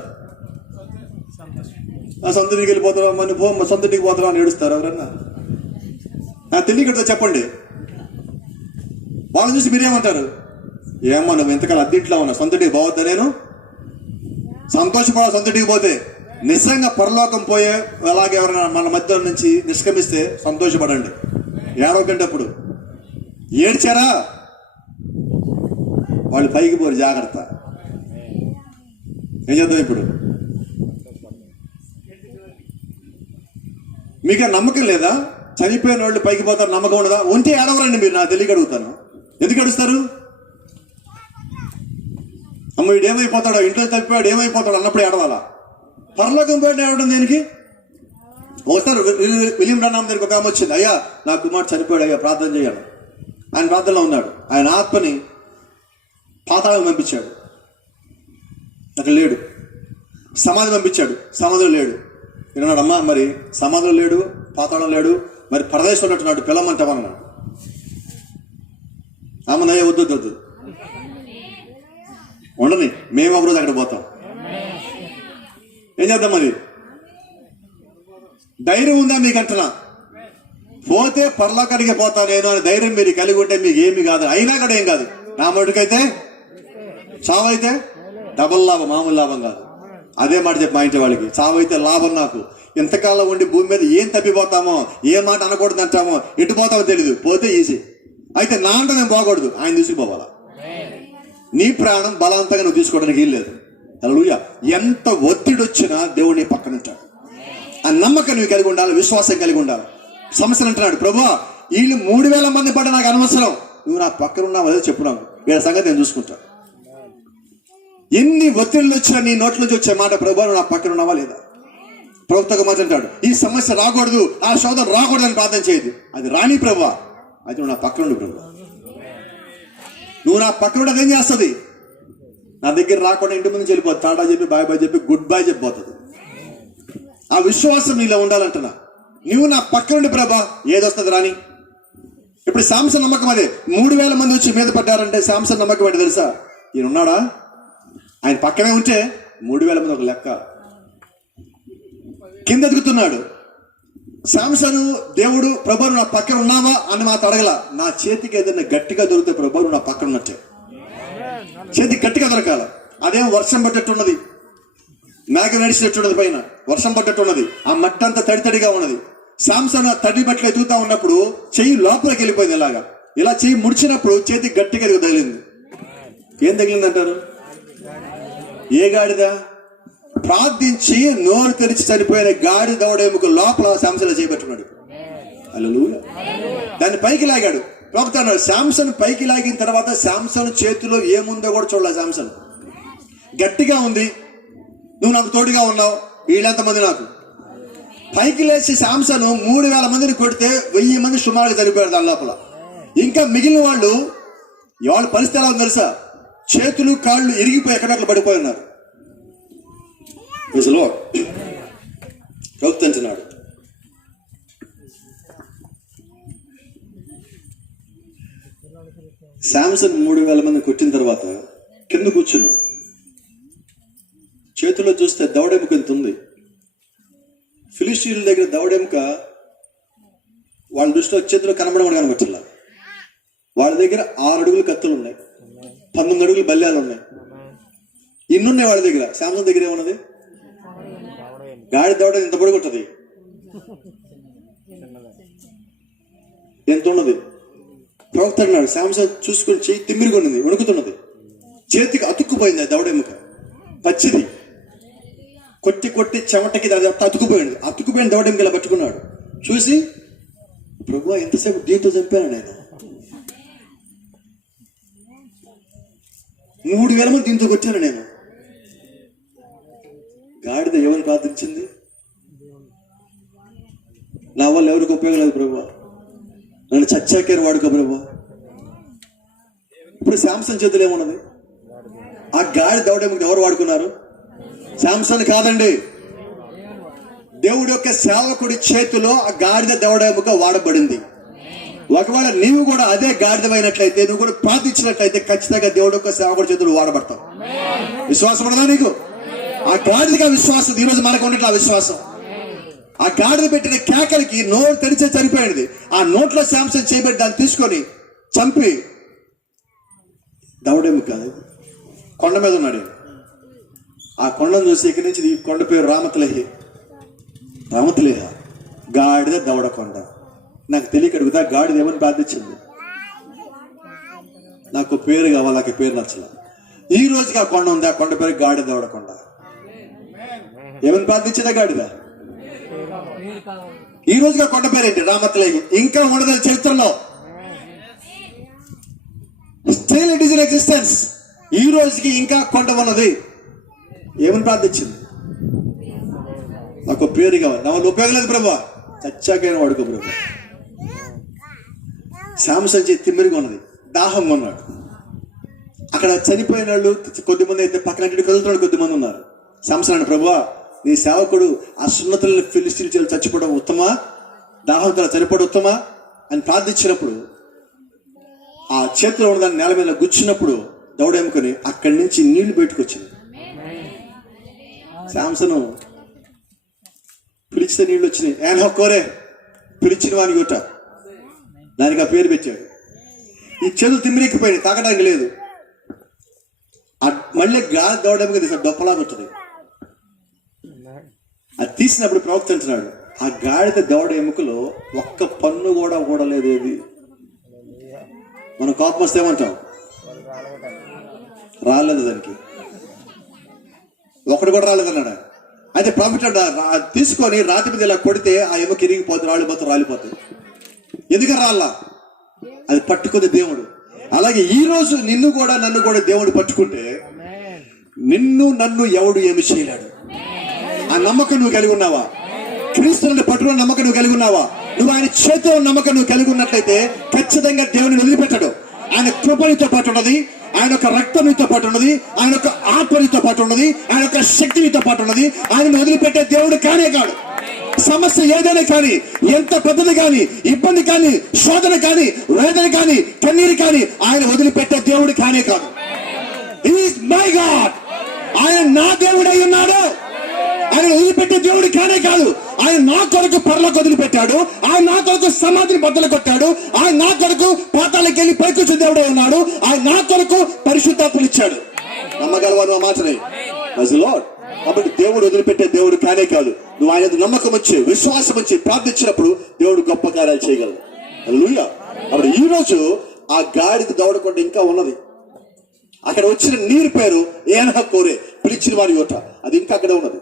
సొంత ఇంటికి వెళ్ళిపోతారా, మన సొంత ఇంటికి పోతారా అని ఏడుస్తారా ఎవరన్నా? నాకు తెలియక చెప్పండి. వాళ్ళని చూసి మీరేమంటారు? ఏమో నువ్వు ఎంతకాలం అద్దెంట్లో ఉన్నా, సొంత ఇంటికి పోవద్దా? నేను సంతోషపడ సొంత ఇంటికి పోతే. నిజంగా పరలోకం పోయే అలాగే ఎవరైనా మన మధ్య నుంచి నిష్క్రమిస్తే సంతోషపడండి, ఏడవకండి. అప్పుడు ఏడ్చారా వాళ్ళు పైకి పోరు, జాగ్రత్త. ఏం చేద్దాం ఇప్పుడు? మీకు నమ్మకం లేదా? చనిపోయిన వాళ్ళు పైకి పోతారు నమ్మకం ఉండదా? ఉంటే ఏడవరండి మీరు. నాకు తెలియక అడుగుతాను, ఎందుకు అడుస్తారు? అమ్మ వీడు ఏమైపోతాడో, ఇంట్లో తప్పిపోయాడు ఏమైపోతాడు అన్నప్పుడు ఏడవాలా? పరలోకం పోయి ఏడవడం దేనికి? ఒకసారి విలియం డన్నాం దగ్గరికి ఒక ఆమె వచ్చింది, అయ్యా నా కుమారుడు చనిపోయాడు అయ్యా ప్రార్థన చేయాలి. ఆయన ప్రార్థనలో ఉన్నాడు. ఆయన ఆత్మని పాతాళం పంపించాడు, అక్కడ లేడు. సమాధి పంపించాడు, సమాధిలో లేడు. విన్నాడు, అమ్మా మరి సమాధిలో లేడు, పాతాళం లేడు, మరి పరదేశం ఉన్నట్టున్నాడు, పిల్లమంటామన్నాడు. ఆమె వద్దు ఉండని, మేము ఒకరోజు అక్కడ పోతాం. ఏం చేద్దాం మరి? ధైర్యం ఉందా మీకు అంటున్నా? పోతే పరలోకానికి పోతా నేను అని ధైర్యం మీరు కలిగి ఉంటే మీకు ఏమి కాదు. అయినా కూడా ఏం కాదు. నా మటుకైతే చావు అయితే డబల్ లాభం, మామూలు లాభం కాదు. అదే మాట చెప్పి మా ఇంటి వాళ్ళకి, చావు అయితే లాభం. నాకు ఎంతకాలం ఉండి భూమి మీద ఏం తప్పిపోతామో, ఏ మాట అనకూడదు అంటామో, ఎటు పోతామో తెలీదు. పోతే ఈజీ. అయితే నా అంట నేను పోకూడదు, ఆయన తీసుకుపోవాలా. నీ ప్రాణం బలవంతంగా నువ్వు తీసుకోవడానికి వీల్లేదు. హల్లెలూయా. ఎంత ఒత్తిడి వచ్చినా దేవుడు నీ పక్కన ఉంటాడు. ఆ నమ్మకం నువ్వు కలిగి ఉండాలి, విశ్వాసం కలిగి ఉండాలి. సమస్యలు అంటున్నాడు, ప్రభువా వీళ్ళు 3000 మంది పడ్డ నాకు అనవసరం, నువ్వు నా పక్కన ఉన్నావు అదే చెప్పు, నాకు వీళ్ళ సంగతి నేను చూసుకుంటా. ఎన్ని ఒత్తిళ్ళు వచ్చినా నీ నోట్ల నుంచి వచ్చే మాట, ప్రభువా నువ్వు నా పక్కన ఉన్నావా లేదా? ప్రవక్తగా మాట అంటాడు, ఈ సమస్య రాకూడదు, ఆ శోధన రాకూడదు అని ప్రార్థన చేయదు. అది రాని ప్రభువా, అయితే నువ్వు నా పక్కన ఉండు ప్రభువా. నువ్వు నా పక్కన ఉండి అదేం చేస్తుంది? నా దగ్గర రాకుండా ఇంటి ముందు వెళ్ళిపోతుంది, టాటా చెప్పి బాయ్ బాయ్ చెప్పి గుడ్ బాయ్ చెప్పిపోతుంది. ఆ విశ్వాసం నీలో ఉండాలంటున్నా. నువ్వు నా పక్కనుండి ప్రభా ఏదొస్తుంది రాని. ఇప్పుడు శాంసన్ నమ్మకం అదే. 3000 మంది వచ్చి మీద పడ్డారంటే శాంసన్ నమ్మకం అంటే తెలుసా? ఈయన ఉన్నాడా? ఆయన పక్కనే ఉంటే 3000 మంది ఒక లెక్క. కింద ఎదుగుతున్నాడు శాంసను. దేవుడు ప్రభు నా పక్కన ఉన్నావా అని మాట అడగల. నా చేతికి ఏదైనా గట్టిగా దొరికితే ప్రభు నా పక్కన ఉన్నట్టే. చేతికి గట్టిగా దొరకాల. అదేం వర్షం పడ్డట్టున్నది, మేఘం నడిచినట్టున్నది, పైన వర్షం పడ్డట్టున్నది, ఆ మట్టి అంతా తడితడిగా ఉన్నది. శాంసన్ తడి బట్టలు ఎదుగుతా ఉన్నప్పుడు చెయ్యి లోపలికి వెళ్ళిపోయింది. ఇలాగా ఇలా చెయ్యి ముడిచినప్పుడు చేతికి గట్టిగా తగిలింది. ఏం తగిలిందంటారు? ఏ గాడిద? ప్రార్థించి నోరు తెరిచి చనిపోయిన గాడిద దవడేముక లోపల శాంసన్ చేయబెట్టుకున్నాడు. హల్లెలూయా. దాన్ని పైకి లాగాడు. ప్రవక్త అన్నాడు, శాంసన్ పైకి లాగిన తర్వాత శాంసన్ చేతిలో ఏముందో కూడా చూడలే. శాంసన్ గట్టిగా ఉంది, నువ్వు నాకు తోడుగా ఉన్నావు, వీళ్ళెంతమంది నాకు. పైకి లేచి శాంసన్ 3000 మందిని కొడితే 1000 మంది సుమారుగా చనిపోయారు దాని లోపల. ఇంకా మిగిలిన వాళ్ళు ఎవరి పరిస్థితి ఎలా ఉంది తెలుసా? చేతులు కాళ్ళు ఇరిగిపోయి ఎక్కడట్లు పడిపోయి ఉన్నారు. ప్రవక్త అంటున్నాడు, శాంసన్ 3000 మంది కొట్టిన తర్వాత కింద కూర్చున్నాడు. చేతిలో చూస్తే దవడెముక ఎంత ఉంది. ఫిలిస్టీయుల దగ్గర దవడెముక వాళ్ళ దృష్టిలో చేతిలో కనబడమని కనబట్టలా. వాళ్ళ దగ్గర 6 అడుగుల కత్తులు ఉన్నాయి. 19 అడుగులు బల్యాలు ఉన్నాయి. ఇన్నున్నాయి వాళ్ళ దగ్గర. శాంసంగ్ దగ్గర ఏమున్నది? గాడి దవడ ఇంత పొడుగుంటది. ఎంత ఉన్నది? ప్రవక్త అన్నాడు, శాంసంగ్ చూసుకొని చెయ్యి తిమ్మిరికొన్నది, వణుకుతున్నది, చేతికి అతుక్కుపోయింది ఆ దవడ ఎముక, పచ్చిది, కొట్టి కొట్టి చెమటకి అది అతుకుపోయింది. అతుకుపోయిన దవడ ఎముక ఇలా పట్టుకున్నాడు. చూసి, ప్రభువా ఎంతసేపు దీంతో చంపాను నేను, 3000 మంది దీంతో కొట్టాను నేను. గాడిద ఎవరు ప్రార్థించింది? నా వల్ల ఎవరికి ఉపయోగం లేదు ప్రభువా, నన్ను చచ్చాకేరు వాడుకో ప్రభువా. ఇప్పుడు శాంసంగ్ చేతులు ఏమున్నది? ఆ గాడి దవడెముక ఎవరు వాడుకున్నారు? శాంసంగ్ కాదండి, దేవుడి యొక్క సేవకుడి చేతిలో ఆ గాడిద దవడెముక వాడబడింది. ఒకవేళ నీవు కూడా అదే గాడిదమైనట్లయితే, నువ్వు కూడా ప్రార్థించినట్లయితే ఖచ్చితంగా దేవుడి యొక్క సేవకుడి చేతులు వాడబడతావు. విశ్వాసం ఉన్నదా నీకు? ఆ గాడిదగా విశ్వాసం. ఈరోజు మనకు ఉన్నట్లు ఆ విశ్వాసం. ఆ గాడిద పెట్టిన కేకలకి నోరు తెరిచే చనిపోయింది. ఆ నోట్లో శాంసంగ్ చేయబెట్టి దాన్ని తీసుకొని చంపి, దవడెముక కొండ మీద ఉన్నాడు. ఆ కొండను చూసి ఇక్కడి నుంచి, ఈ కొండ పేరు రామతలేహి, గాడిద దవడ కొండ. నాకు తెలియక అడుగుతా, గాడిద ఏమని ప్రార్థించింది? నాకు పేరు కావాలి, నాకు పేరు నచ్చల. ఈ రోజుకి ఆ కొండ ఉంది, ఆ కొండ పేరు గాడిద దవడ కొండ. ఏమని ప్రార్థించిందా గాడిద? ఈ రోజుకి ఆ కొండ పేరు ఏంటి? రామతలేహి. ఇంకా ఉండదు చరిత్రలో, still it is in existence. ఈ రోజుకి ఇంకా కొండ ఉన్నది. ఏమని ప్రార్థించింది? నాకు పేరు కావాలి, నా వల్ల ఉపయోగం లేదు ప్రభా, చచ్చాకైనా వాడుకో ప్రభా. శాంసంగ్ తిమ్మిరిగా ఉన్నది, దాహంగా ఉన్నాడు. అక్కడ చనిపోయిన వాళ్ళు కొద్దిమంది అయితే పక్కన కదులుతున్నాడు, కొద్దిమంది ఉన్నారు. శాంసంగ్ అన్నాడు, ప్రభువా నీ సేవకుడు ఆ సున్నతులను ఫిలిస్తీన్లు చచ్చిపోవడం ఉత్తమా, దాహంతో చనిపోవడం ఉత్తమా అని ప్రార్థించినప్పుడు, ఆ చేతిలో ఉన్నదాన్ని నేల మీద గుచ్చినప్పుడు దవడెముకొని అక్కడి నుంచి నీళ్లు బయటకు శాంసను పిలిచితే నీళ్ళు వచ్చినాయి. ఏనో కోరే పిలిచిన వాని గుట్ట, దానికి ఆ పేరు పెట్టాడు. ఈ చేతులు తిమ్మిరెక్కిపోయింది, తాగడానికి లేదు. మళ్ళీ గాలి దవడెముక తీసాడు, డొప్పలాగా ఉంటుంది. అది తీసినప్పుడు ప్రవక్త అంటున్నాడు, ఆ గాడిద దవడ ఎముకలో ఒక్క పన్ను కూడా ఊడలేదు. ఏది మనం కోపం వస్తే ఏమంటాం? రాలేదు, దానికి ఒకటి కూడా రాలేదన్నాడు. అయితే ప్రాఫిట్ తీసుకొని రాతి మీద ఇలా కొడితే ఆ ఎముక ఇరిగిపోతుంది, రాలిపోతుంది. ఎందుకని రాళ్ళ? అది పట్టుకుంది దేవుడు. అలాగే ఈ రోజు నిన్ను కూడా నన్ను కూడా దేవుడు పట్టుకుంటే, నిన్ను నన్ను ఎవడు ఏమి చేయలేడు. ఆ నమ్మకం నువ్వు కలిగి ఉన్నావా? క్రీస్తుని పట్టుకున్న నమ్మకం నువ్వు కలిగి ఉన్నావా? నువ్వు ఆయన చేతిలో నమ్మకం నువ్వు కలిగి ఉన్నట్లయితే ఖచ్చితంగా దేవుని వదిలిపెట్టడు. ఆయన కృప నీతో పాటు ఉన్నది, ఆయన యొక్క రక్తం నీతో పాటు ఉన్నది, ఆయన యొక్క ఆత్మ నీతో పాటు ఉన్నది, ఆయన యొక్క శక్తి నీతో పాటు ఉన్నది. ఆయన వదిలిపెట్టే దేవుడు కానే కాడు. సమస్య ఏదైనా కానీ, ఎంత పెద్దది కానీ, ఇబ్బంది కానీ, శోధన కానీ, వేదన కానీ, కన్నీరు కానీ, ఆయన వదిలిపెట్టే దేవుడు కానే కాదు. Is my God. ఆయన నా దేవుడు అయి ఉన్నాడు. ఆయన వదిలిపెట్టే దేవుడు కానే కాదు. ఆయన నా కొరకు పరలోకి వదిలిపెట్టాడు. ఆయన నా కొరకు సమాధిని బద్దలు కొట్టాడు. ఆయన నా కొరకు పాతాళకి వెళ్ళి పైకొచ్చిన దేవుడు ఉన్నాడు. ఆయన నా కొరకు పరిశుద్ధాత్మను ఇచ్చాడు. నమ్మగలవారు ఆ మాటని? కాబట్టి దేవుడు వదిలిపెట్టే దేవుడు కానే కాదు. నువ్వు ఆయన నమ్మకం వచ్చి, విశ్వాసం వచ్చి ప్రార్థించినప్పుడు దేవుడు గొప్ప కార్యాలు చేయగలడు. హల్లెలూయా. అప్పుడు ఈ రోజు ఆ గాడిద దవడకొండ ఇంకా ఉన్నది. అక్కడ వచ్చిన నీరు పేరు ఏనా కోరే, పిలిచిన వారి యోట. అది ఇంకా అక్కడే ఉన్నది.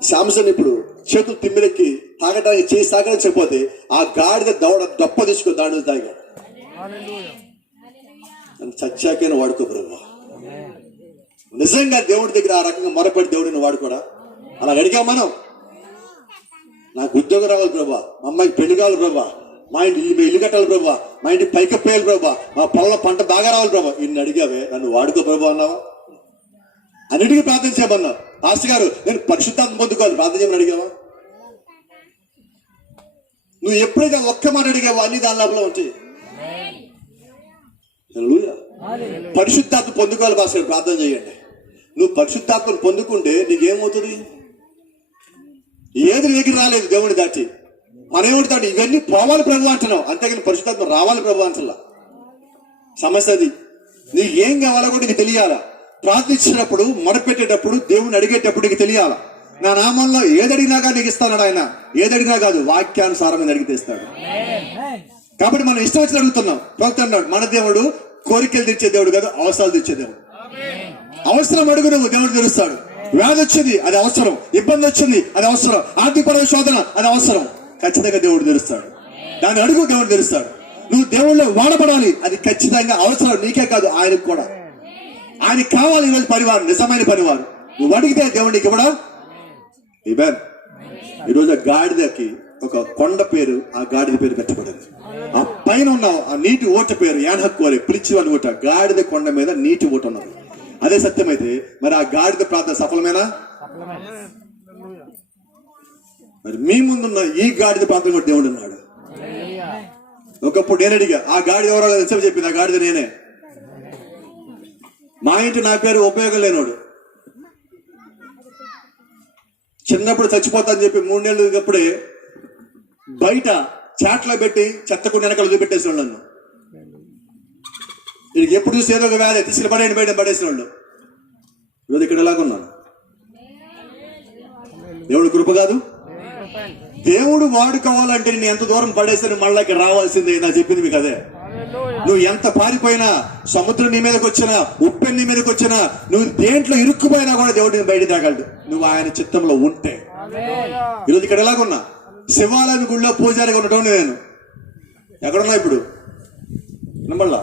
శాంసన్ ఇప్పుడు చేతులు తిమ్మిరెక్కి తాగడానికి చేసి తాగడానికి చెప్పిపోతే, ఆ గాడిద దవడ దప్ప తీసుకుని దాని తాగాడు. చచ్చాకైనా వాడుకో బ్రహ్మ. నిజంగా దేవుడి దగ్గర ఆ రకంగా మొరపడి దేవుడిని వాడుకోడా? అలా అడిగాం మనం. నాకు ఉద్యోగం రావాలి ప్రభా, మా అమ్మాయికి పెళ్లి కావాలి ప్రభా, మా ఇంటి ఇల్లు కట్టాలి ప్రభా, మా ఇంటి పైకప్పేయాలి ప్రభా, మా పొలంలో పంట బాగా రావాలి ప్రభా. ఇన్ని అడిగావే, నన్ను వాడుకో ప్రభా అన్నావా? అన్నిటికీ ప్రార్థన చేయమన్నావు. పాస్టర్ గారు నేను పరిశుద్ధాత్మ పొందుకోవాలి, ప్రార్థన చేయమని అడిగావా? నువ్వు ఎప్పుడైతే ఒక్క మాట అడిగావో అన్ని దాని లోపల ఉంటాయి. పరిశుద్ధాత్మ పొందుకోవాలి పాస్టర్, ప్రార్థన చేయండి. నువ్వు పరిశుద్ధాత్మను పొందుకుంటే నీకేమవుతుంది? ఏది దగ్గర రాలేదు దేవుని దాటి. మనం ఏమంటాడు? ఇవన్నీ పోవాలి ప్రభు అంటున్నావు, అంతేగాని పరిశుద్ధాత్మ రావాలి ప్రభు అంటలా. సమస్య అది. నీకు ఏం కావాలో కూడా నీకు తెలియాలా. ప్రార్థించినప్పుడు మొరపెట్టేటప్పుడు దేవుని అడిగేటప్పుడు నీకు తెలియాలా. నా నామంలో ఏదడిగినా కానీ నీకు ఇస్తాడు ఆయన. ఏదడిగినా కాదు, వాక్యానుసారం అడిగితే ఇస్తాడు. కాబట్టి మనం ఇష్టం వచ్చి అడుగుతున్నాం. ప్రవక్త అన్నాడు, మన దేవుడు కోరికలు తెచ్చే దేవుడు కాదు, అవసరాలు తెచ్చే దేవుడు. అవసరం అడుగు, నువ్వు దేవుడు తెరుస్తాడు. వ్యాధి వచ్చింది, అది అవసరం. ఇబ్బంది వచ్చింది, అది అవసరం. ఆర్థికపరమైన శోధన, అది అవసరం. ఖచ్చితంగా దేవుడు తెరుస్తాడు. దాన్ని అడుగు, దేవుడు తెరుస్తాడు. నువ్వు దేవుళ్ళు వాడబడాలి, అది ఖచ్చితంగా అవసరం. నీకే కాదు, ఆయనకు కూడా. ఆయనకి కావాలి ఈరోజు పరివారం, నిజమైన పరివారం. నువ్వు అడిగితే దేవుడు నీకు ఇవ్వడా. ఈరోజు ఆ గాడిదకి ఒక కొండ పేరు, ఆ గాడిద పేరు పెట్టబడింది. ఆ పైన ఉన్న ఆ నీటి ఓట పేరు యాన్హక్కోరే, పిలిచివని ఓట. గాడిద కొండ మీద నీటి ఓట ఉన్నది. అదే సత్యమైతే మరి ఆ గాడిద ప్రార్థన సఫలమేనా? మరి మీ ముందున్న ఈ గాడిద ప్రార్థన కూడా దేవుడు ఉన్నాడు. ఒకప్పుడు నేను అడిగా, ఆ గాడిద ఎవరో ఎంతసేపు చెప్పింది, ఆ గాడిద నేనే. మా ఇంటి నా పేరు ఉపయోగం లేనోడు. చిన్నప్పుడు చచ్చిపోతా అని చెప్పి 3 నెలలు అప్పుడే బయట చాట్లో పెట్టి చెత్తకుండా వెనకాల చూపెట్టేసిన వాళ్ళు నన్ను. వీడికి ఎప్పుడు చూసి ఏదో ఒక వ్యాధి తీసుకుని పడేయండి బయట పడేసిన వాళ్ళు. ఈరోజు ఇక్కడ ఎలాగున్నాను. దేవుడు కృప కాదు. దేవుడు వాడుకోవాలంటే నేను ఎంత దూరం పడేసాను, మళ్ళీ ఇక్కడ రావాల్సిందే. నా చెప్పింది మీకు అదే. నువ్వు ఎంత పారిపోయినా, సముద్రం నీ మీదకి వచ్చినా, ఉప్పెన్ నీ మీదకి వచ్చినా, నువ్వు దేంట్లో ఇరుక్కుపోయినా కూడా దేవుడు నేను బయట తాగలడు, నువ్వు ఆయన చిత్తంలో ఉంటే. ఈరోజు ఇక్కడ ఎలాగున్నా, శివాలయం గుళ్ళో పూజారిగా ఉండటం నేను. ఎక్కడున్నా ఇప్పుడు? నమ్మల్లా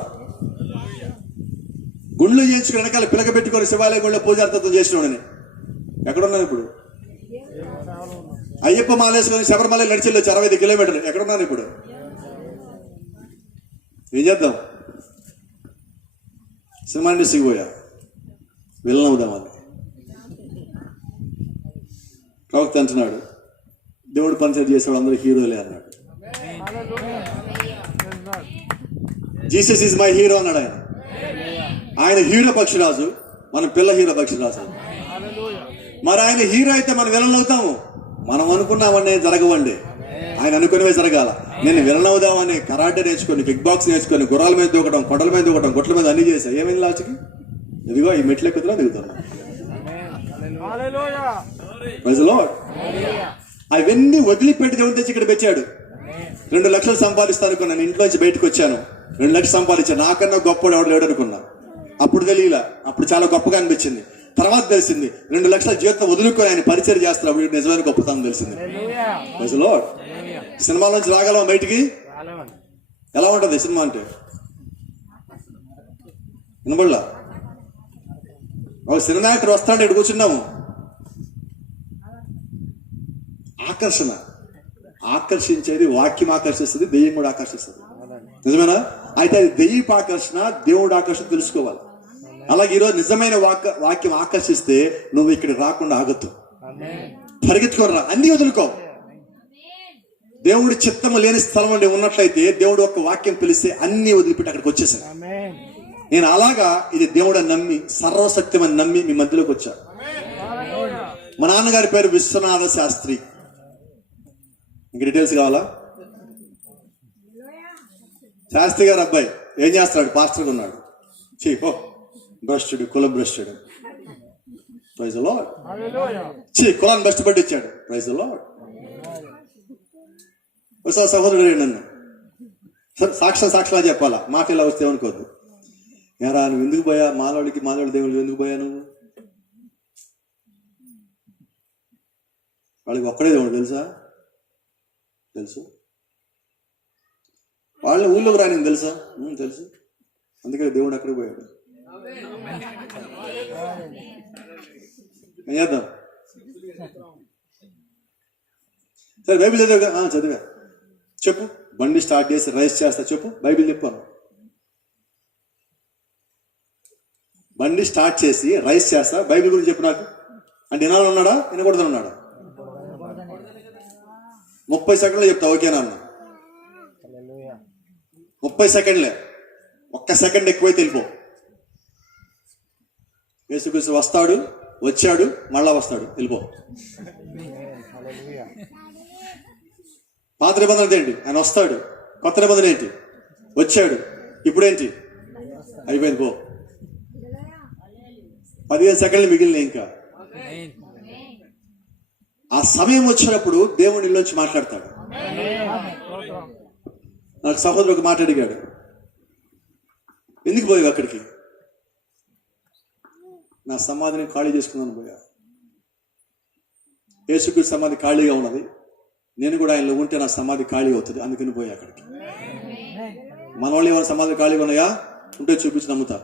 గుళ్ళు చేయించుకుని వెనకాల పిలక పెట్టుకొని శివాలయం గుళ్ళో పూజారితత్వం చేసినోడని. ఎక్కడున్నాను ఇప్పుడు? అయ్యప్ప మాలేసుకొని శబరిమల నడిచెళ్ళొచ్చు 65 కిలోమీటర్లు. ఎక్కడున్నాను ఇప్పుడు? ఏం చేద్దాం? సినిమా ఇండస్ట్రీకి పోయా, వెళ్ళనవుదామని. ప్రవక్త అంటున్నాడు, దేవుడు పనిచేసి చేసేవాడు అందరూ హీరోలే అన్నాడు. జీసస్ ఈజ్ మై హీరో అన్నాడు ఆయన. ఆయన హీరో పక్షిరాజు, మన పిల్ల హీరో పక్షిరాజు. మరి ఆయన హీరో అయితే మనం విలన్ అవుతాము. మనం అనుకున్నామని జరగవండి, ఆయన అనుకునేవే జరగాల. నేను విలన్ అవుదామని కరాటే నేర్చుకొని, కిక్ బాక్స్ నేర్చుకొని, గుర్రాల మీద దూకడం, కొండల మీద దూకడం, గుట్ల మీద అన్ని చేశా. ఏమైంది లాస్ట్కి? ఇదిగో ఈ మెట్లు ఎక్కుతున్నా దిగుతున్నా. అవన్నీ వదిలిపెట్టి దేవుని తెచ్చి ఇక్కడ పెట్టాడు. 2 లక్షలు సంపాదిస్తాను అనుకున్నాను. ఇంట్లోంచి బయటకు వచ్చాను, 2 లక్షలు సంపాదించాను. నాకన్నా గొప్పడు ఎవడు లేడు అనుకున్నా. అప్పుడు తెలియలా, అప్పుడు చాలా గొప్పగా అనిపించింది. తర్వాత తెలిసింది 2 లక్షల జీవితం వదులుకొని ఆయన పరిచయం చేస్తున్నా. అప్పుడు నిజమైన గొప్పతనం తెలిసింది. సినిమాల నుంచి రాగలం బయటికి. ఎలా ఉంటది సినిమా అంటే? వినబడలా? ఒక సినిమా యాక్టర్ వస్తాడు, ఇక్కడ కూర్చున్నాము. ఆకర్షణ, ఆకర్షించేది వాక్యం ఆకర్షిస్తుంది, దెయ్యం కూడా ఆకర్షిస్తుంది. నిజమేనా? అయితే అది దెయ్యపు ఆకర్షణ, దేవుడు ఆకర్షణ తెలుసుకోవాలి. అలాగే ఈరోజు నిజమైన వాక్యం ఆకర్షిస్తే నువ్వు ఇక్కడ రాకుండా ఆగొద్దు, పరిగెత్తుకోరా, అన్ని వదులుకో. దేవుడి చిత్తము లేని స్థలం అండి ఉన్నట్లయితే దేవుడు ఒక వాక్యం పిలిస్తే అన్ని వదిలిపెట్టి అక్కడికి వచ్చేసాను. నేను అలాగా ఇది దేవుడు నమ్మి, సర్వశక్తిమని నమ్మి మీ మధ్యలోకి వచ్చా. మా నాన్నగారి పేరు విశ్వనాథ శాస్త్రి. ఇంక డీటెయిల్స్ కావాలా? శాస్త్రి గారు అబ్బాయి ఏం చేస్తాడు? పాస్టర్గా ఉన్నాడు. ఓ భ్రష్టుడు, కుల భ్రష్టుడు. Praise the lord. కులాన్ని భ్రష్టుపడి ఇచ్చాడు. Praise the Lord. ఒకసారి సహోదరుడు నన్ను సాక్షాలు చెప్పాలా, మాట ఇలా వస్తే అనుకోద్దు. యారా నువ్వు ఎందుకు పోయా మానవుడికి, మానవుడి దేవుడికి ఎందుకు పోయా నువ్వు? వాళ్ళకి ఒక్కడే దేవుడు తెలుసా? తెలుసు. వాళ్ళని ఊళ్ళోకి రాని తెలుసా? తెలుసు. అందుకని దేవుడు అక్కడికి పోయాడు. ఏం చేద్దాం? సరే బైబిల్ చదివా? చదివా. చెప్పు. బండి స్టార్ట్ చేసి రైస్ చేస్తా చెప్పు. బైబిల్ చెప్పాను. బండి స్టార్ట్ చేసి రైస్ చేస్తా, బైబిల్ గురించి చెప్పు నాకు అంటే వినాలన్నాడా, వినకూడదన్నాడా? 30 సెకండ్లు చెప్తా, ఓకేనా అన్న? 30 సెకండ్లే. 1 సెకండ్ ఎక్కువైతే వెళ్ళిపో. యేసుక్రీస్తు వస్తాడు, వచ్చాడు, మళ్ళా వస్తాడు, వెళ్ళిపో. పాత నిబంధన ఏంటి? ఆయన వస్తాడు. కొత్త నిబంధన ఏంటి? వచ్చాడు. ఇప్పుడేంటి? అయిపోయింది, పో. 15 సెకండ్లు మిగిలిన ఇంకా. ఆ సమయం వచ్చినప్పుడు దేవుడు ఇల్లుంచి మాట్లాడతాడు. నాకు సహోదరుడు ఒక మాట అడిగాడు, ఎందుకు పోయావు అక్కడికి? నా సమాధిని ఖాళీ చేసుకున్నాను పోయా. యేసుక్రీస్తు సమాధి ఖాళీగా ఉన్నది, నేను కూడా ఆయనలో ఉంటే నా సమాధి ఖాళీ అవుతుంది, అందుకని పోయా అక్కడికి. మన వాళ్ళు ఏమైనా సమాధి ఖాళీగా ఉన్నాయా? ఉంటే చూపించి నమ్ముతా.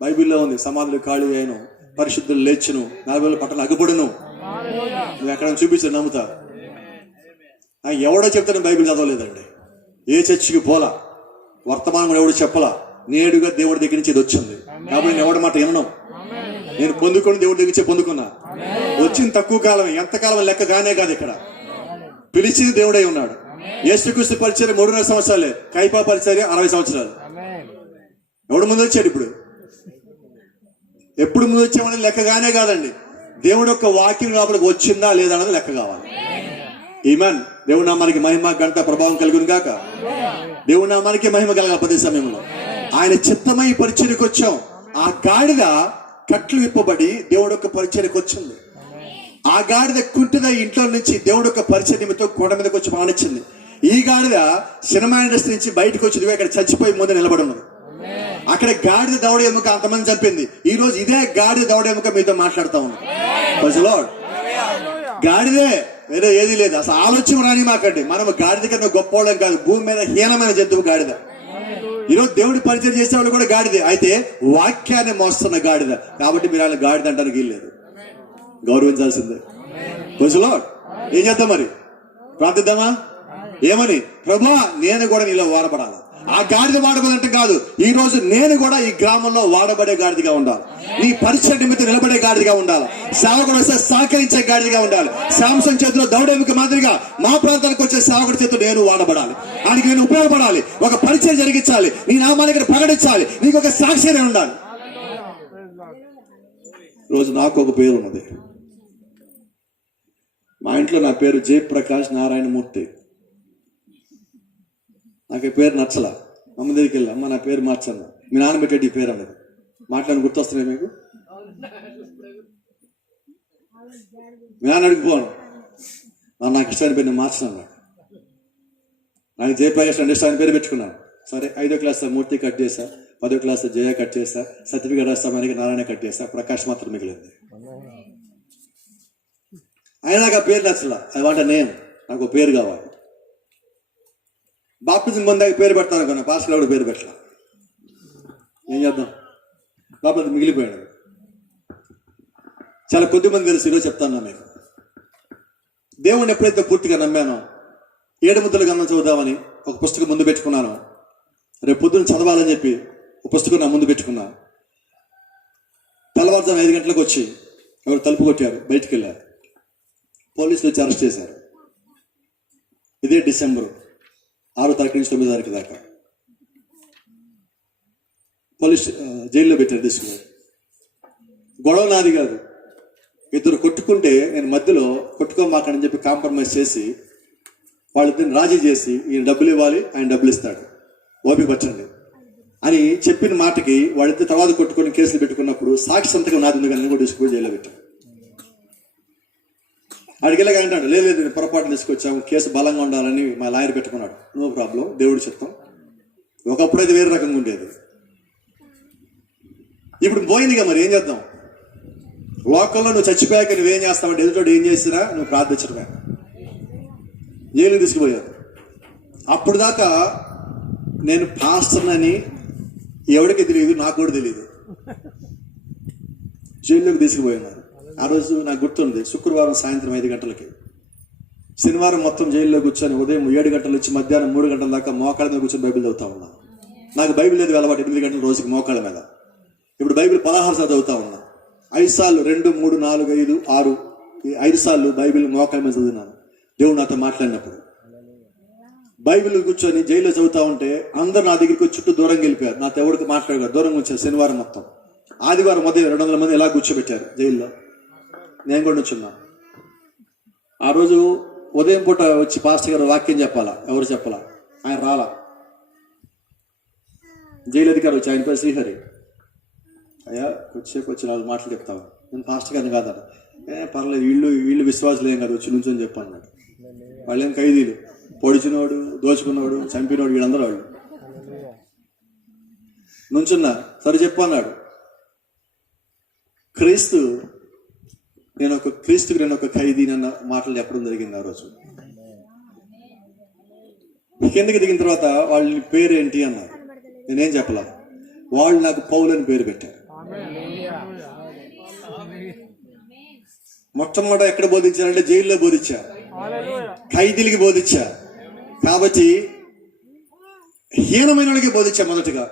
బైబిల్లో ఉంది, సమాధులు ఖాళీ అయిను, పరిశుద్ధులు లేచును, 40 రోజుల పట్టణం అగ్గుపడును. నువ్వు ఎక్కడ చూపించి నమ్ముతా. ఎవడో చెప్తాను బైబిల్ చదవలేదండి, ఏ చర్చికి పోలా, వర్తమానం ఎవడు చెప్పలా, నేడుగా దేవుడి దగ్గర నుంచి ఇది వచ్చింది కాబట్టి నేను ఎవడి మాట వినను. నేను పొందుకొని దేవుడి దగ్గర నుంచి పొందుకున్నా. వచ్చింది తక్కువ కాలం, ఎంతకాలం లెక్క కానే కాదు. ఇక్కడ పిలిచింది దేవుడై ఉన్నాడు. యేసుక్రీస్తు పరిచర్య 3.5 సంవత్సరాలే, కైపా పరిచర్య 60 సంవత్సరాలు. ఎవడు ముందు వచ్చాడు? ఇప్పుడు ఎప్పుడు ముందు వచ్చామని లెక్క కానే కాదండి. దేవుడు యొక్క వాక్యం లోపలికి వచ్చిందా లేదా అన్నది లెక్క కావాలి. ఈమెన్. దేవుడు నామానికి మహిమ గంట ప్రభావం కలుగును గాక. దేవుడు నామానికి మహిమ కలగాలి. ప్రతి సమయంలో ఆయన చిత్తమై పరిచర్యకు వచ్చాం. ఆ గాడిద కట్లు విప్పబడి దేవుడు యొక్క పరిచర్యకు వచ్చింది. ఆ గాడిద కుంటిద ఇంట్లో నుంచి దేవుడు యొక్క పరిచయ నిమిత్తం కొండ మీదకి వచ్చి మానిచ్చింది. ఈ గాడిద సినిమా ఇండస్ట్రీ నుంచి బయటకు వచ్చింది, ఇక్కడ చచ్చిపోయి ముందు నిలబడి ఉన్నది. అక్కడ గాడిద దవడ ఎముక అంతమంది చంపింది. ఈ రోజు ఇదే గాడిద దవడ ఎముక మీతో మాట్లాడుతూ ఉంది. గాడిదే, వేరే ఏది లేదు. అసలు ఆలోచన రాని మాకండి. మనం గాడిద కన్నా గొప్పవాళ్ళం కాదు, భూమి మీద హీనమైన జంతువు గాడిద. ఈరోజు దేవుడి పరిచయం చేసేవాళ్ళు కూడా గాడిదే, అయితే వాక్యాన్ని మోస్తున్న గాడిద. కాబట్టి మీరు ఆయన గాడిద అంటానికి వీల్లేదు, గౌరవించాల్సిందే. ఏం చేద్దాం మరి? ప్రార్థిద్దామా? ఏమని? ప్రభువా నేను కూడా నీలో వాడబడాలి. ఆ గాడిద వాడబడంటే కాదు, ఈ రోజు నేను కూడా ఈ గ్రామంలో వాడబడే గాడిదగా ఉండాలి. నీ పరిచయ నిమిత్తం నిలబడే గాడిదగా ఉండాలి. సేవకుడు వస్తే సహకరించే గాడిదగా ఉండాలి. శాంసంగ్ చేతిలో దౌడెముక మాదిరిగా మా ప్రాంతానికి వచ్చే సేవకుడి చేతిలో నేను వాడబడాలి. ఆయనకి నేను ఉపయోగపడాలి. ఒక పరిచయం జరిగించాలి. నీ నామానికి ప్రకటించాలి. నీకు ఒక సాక్షి ఉండాలి. రోజు నాకు ఒక పేరు ఉన్నది. మా ఇంట్లో నా పేరు జయప్రకాష్ నారాయణమూర్తి. నాకు ఈ పేరు నచ్చలా. అమ్మ దగ్గరికి వెళ్ళి, అమ్మ నా పేరు మార్చన్న. మీ నాన్న పెట్టేటి ఈ పేరు అన్నది. మాట్లాడి గుర్తొస్తున్నాయి మీకు? మీ నాన్న అడిగిపోను, నాకు ఇష్టాన్ని పేరు నేను మార్చాను. నాకు జయప్రకాష్ అంటే ఇష్టాన్ని పేరు పెట్టుకున్నాను. సరే 5వ క్లాస్ మూర్తి కట్ చేశా, 10వ క్లాస్ జయ కట్ చేశా, సర్టిఫికేట్ రాస్తామని నారాయణ కట్ చేశా, ప్రకాష్ మాత్రం మిగిలింది. అయినా నాకు ఆ పేరు నచ్చలా. I want a name. నాకు ఒక పేరు కావాలి. బాప్తిజం పొందాక పేరు పెడతాను అనుకున్నా, పాస్టర్ గారు పేరు పెట్టలా. ఏం చేద్దాం? బాప్తిజం మిగిలిపోయాడు. చాలా కొద్ది మంది తెలుసు. ఈరోజు చెప్తాను మీకు, దేవుణ్ణి ఎప్పుడైతే పూర్తిగా నమ్మానో, 7 ముద్దల గ్రంథం చదువుదామని ఒక పుస్తకం ముందు పెట్టుకున్నాను. రేపు పొద్దున్న చదవాలని చెప్పి ఒక పుస్తకం నా ముందు పెట్టుకున్నా. తెల్లవారుజాము 5 గంటలకు వచ్చి ఎవరు తలుపు కొట్టారు, బయటికి వెళ్ళారు. పోలీసులు వచ్చి అరెస్ట్ చేశారు. ఇదే డిసెంబర్ 6వ తారీఖు నుంచి 9వ తారీఖు దాకా పోలీస్ జైల్లో పెట్టారు. తీసుకున్నారు. గొడవ నాది కాదు. ఇద్దరు కొట్టుకుంటే నేను మధ్యలో కొట్టుకోమాకని చెప్పి కాంప్రమైజ్ చేసి వాళ్ళిద్దరిని రాజీ చేసి, ఈయన డబ్బులు ఇవ్వాలి, ఆయన డబ్బులు ఇస్తాడు, ఓపిక పట్టండి అని చెప్పిన మాటకి వాళ్ళిద్దరు తర్వాత కొట్టుకొని కేసులు పెట్టుకున్నప్పుడు సాక్షి సంతకం నాది ఉంది, కానీ కూడా తీసుకుపోయి జైల్లో పెట్టాను. అడిగేలాగా అంటాడు, లేదు నేను పొరపాటు తీసుకొచ్చాము, కేసు బలంగా ఉండాలని మా లాయర్ పెట్టుకున్నాడు. నో ప్రాబ్లం, దేవుడు చిత్తం. ఒకప్పుడు అయితే వేరే రకంగా ఉండేది, ఇప్పుడు పోయిందిగా. మరి ఏం చేద్దాం? లోకల్లో నువ్వు చచ్చిపోయాక నువ్వేం చేస్తావంటే ఎదుటోడు ఏం చేసినా నువ్వు ప్రార్థించడమే. జైలుకి తీసుకుపోయారు. అప్పుడు దాకా నేను పాస్టర్నని ఎవరికి తెలియదు, నాకు కూడా తెలియదు. జైల్లోకి తీసుకుపోయినారు. ఆ రోజు నాకు గుర్తుంది, శుక్రవారం సాయంత్రం 5 గంటలకి. శనివారం మొత్తం జైల్లో కూర్చొని ఉదయం 7 గంటల నుంచి మధ్యాహ్నం 3 గంటల దాకా మోకాళ్ళ మీద కూర్చొని బైబిల్ చదువుతా ఉన్నా. నాకు బైబిల్ లేదు అలవాటు, 8 గంటల రోజుకి మోకాళ్ళ మీద. ఇప్పుడు బైబిల్ 16 సార్లు చదువుతా ఉన్నా. 5 సార్లు, 2, 3, 4, 5, 6, 5 సార్లు బైబిల్ మోకాళ్ళ మీద చదివినాను. దేవుడు నాతో మాట్లాడినప్పుడు బైబిల్ కూర్చొని జైల్లో చదువుతా ఉంటే అందరు నా దగ్గరికి చుట్టూ దూరంగా వెళ్ళిపోయారు. నాతో ఎవరికి మాట్లాడారు, దూరంగా వచ్చారు. శనివారం మొత్తం, ఆదివారం ఉదయం 200 మంది ఎలా కూర్చోబెట్టారు జైల్లో. నేను కూడా వచ్చున్నా. ఆ రోజు ఉదయం పూట వచ్చి పాస్టర్ గారు వాక్యం చెప్పాలా, ఎవరు చెప్పాలా, ఆయన రాలా. జైలు అధికారి వచ్చి, ఆయన పేరు శ్రీహరి. అయ్యా కొద్దిసేపు వచ్చి 4 మాటలు చెప్తావు. నేను పాస్టర్ గారిని కాదట. పర్లేదు, వీళ్ళు విశ్వాసులు ఏం కాదు, వచ్చి నుంచొని చెప్పన్నాడు. వాళ్ళేం ఖైదీలు, పొడిచినోడు, దోచుకున్నోడు, చంపినోడు, వీళ్ళందరూ వాళ్ళు నుంచున్నా. సరే చెప్పు అన్నాడు. క్రీస్తుకి నేను ఒక ఖైదీ అన్న మాటలు చెప్పడం జరిగింది ఆ రోజు. కిందకి దిగిన తర్వాత వాళ్ళ పేరు ఏంటి అన్నారు. నేనేం చెప్పలా. వాళ్ళు నాకు పౌలు అని పేరు పెట్టారు. మొట్టమొదట ఎక్కడ బోధించారంటే జైల్లో బోధించా, ఖైదీలకి బోధించా. కాబట్టి హీనమైన వాళ్ళకి బోధించా మొదటగా.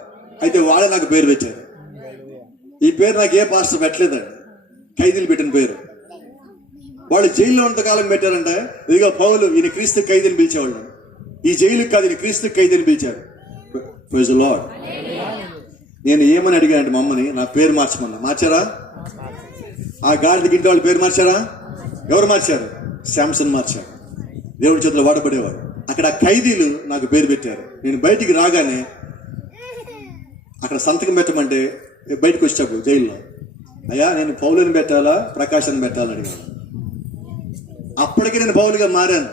అయితే వాళ్ళే నాకు పేరు పెట్టారు. ఈ పేరు నాకు ఏ పాస్టర్ పెట్టలేదండి, ఖైదీలు పెట్టిన పేరు. వాళ్ళు జైల్లో ఉన్నంతకాలం పెట్టారంటే, ఇదిగో పౌలు, ఈయన క్రీస్తు ఖైదీని పిలిచేవాళ్ళు. ఈ జైలుకి కాదు, ఈయన క్రీస్తు ఖైదీని పిలిచారు. Praise the Lord. నేను ఏమని అడిగానంటే మా అమ్మని, నా పేరు మార్చమన్నా. మార్చారా? ఆ గాడిదకి ఇంటి వాళ్ళు పేరు మార్చారా? ఎవరు మార్చారు? శాంసన్ మార్చారు. దేవుడి చేతిలో వాడబడేవాడు. అక్కడ ఖైదీలు నాకు పేరు పెట్టారు. నేను బయటికి రాగానే అక్కడ సంతకం పెట్టమంటే బయటకు వచ్చేటప్పుడు జైల్లో, అయ్యా నేను పౌలుని పెట్టాలా ప్రకాశాన్ని పెట్టాలని అడిగాను. అప్పటికే నేను పౌలుగా మారాను.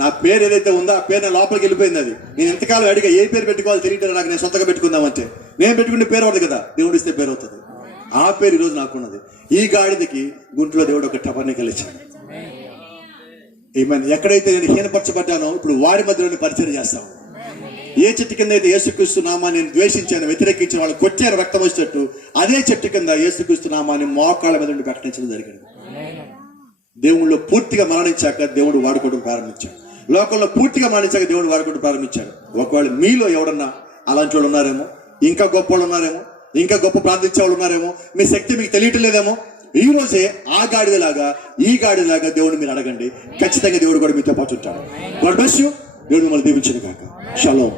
నా పేరు ఏదైతే ఉందో ఆ పేరు నా లోపలికి వెళ్ళిపోయింది. అది నేను ఎంతకాలం అడిగా, ఏ పేరు పెట్టుకోవాలో తెలియదు నాకు. నేను సొంతగా పెట్టుకుందామంటే నేను పెట్టుకునే పేరు అవుతుంది కదా, దేవుడు ఇస్తే పేరు అవుతుంది. ఆ పేరు ఈరోజు నాకున్నది. ఈ గాడిదకి గుంటూరులో దేవుడు ఒక టపర్ని కలిచాడు. ఏమైనా ఎక్కడైతే నేను హీనపరచబడ్డానో ఇప్పుడు వారి మధ్యలోనే పరిచయం చేస్తాను. ఏ చెట్టు కింద అయితే యేసుక్రీస్తు నామాన్ని నేను ద్వేషించాను, వ్యతిరేకించిన వాళ్ళు కొట్టారు రక్తం వచ్చేటట్టు, అదే చెట్టు కింద యేసుక్రీస్తు నామాన్ని మోకాళ్ళ మీద నుండి ప్రకటించడం జరిగింది. దేవుళ్ళు పూర్తిగా మరణించాక దేవుడు వాడుకోవడం ప్రారంభించాడు. లోకంలో పూర్తిగా మరణించాక దేవుడు వాడుకోవడం ప్రారంభించాడు. ఒకవేళ మీలో ఎవడన్నా అలాంటి వాళ్ళు ఉన్నారేమో, ఇంకా గొప్ప వాళ్ళు ఉన్నారేమో, ఇంకా గొప్ప ప్రార్థించే వాళ్ళు ఉన్నారేమో, మీ శక్తి మీకు తెలియటం లేదేమో, ఈ రోజే ఆ గాడిదలాగా ఈ గాడిదలాగా దేవుడు మీరు అడగండి. ఖచ్చితంగా దేవుడు కూడా మీతో పాటు ఉంటాడు. God bless you. దేవుడు మిమ్మల్ని దీవించును గాక. షలోమ్.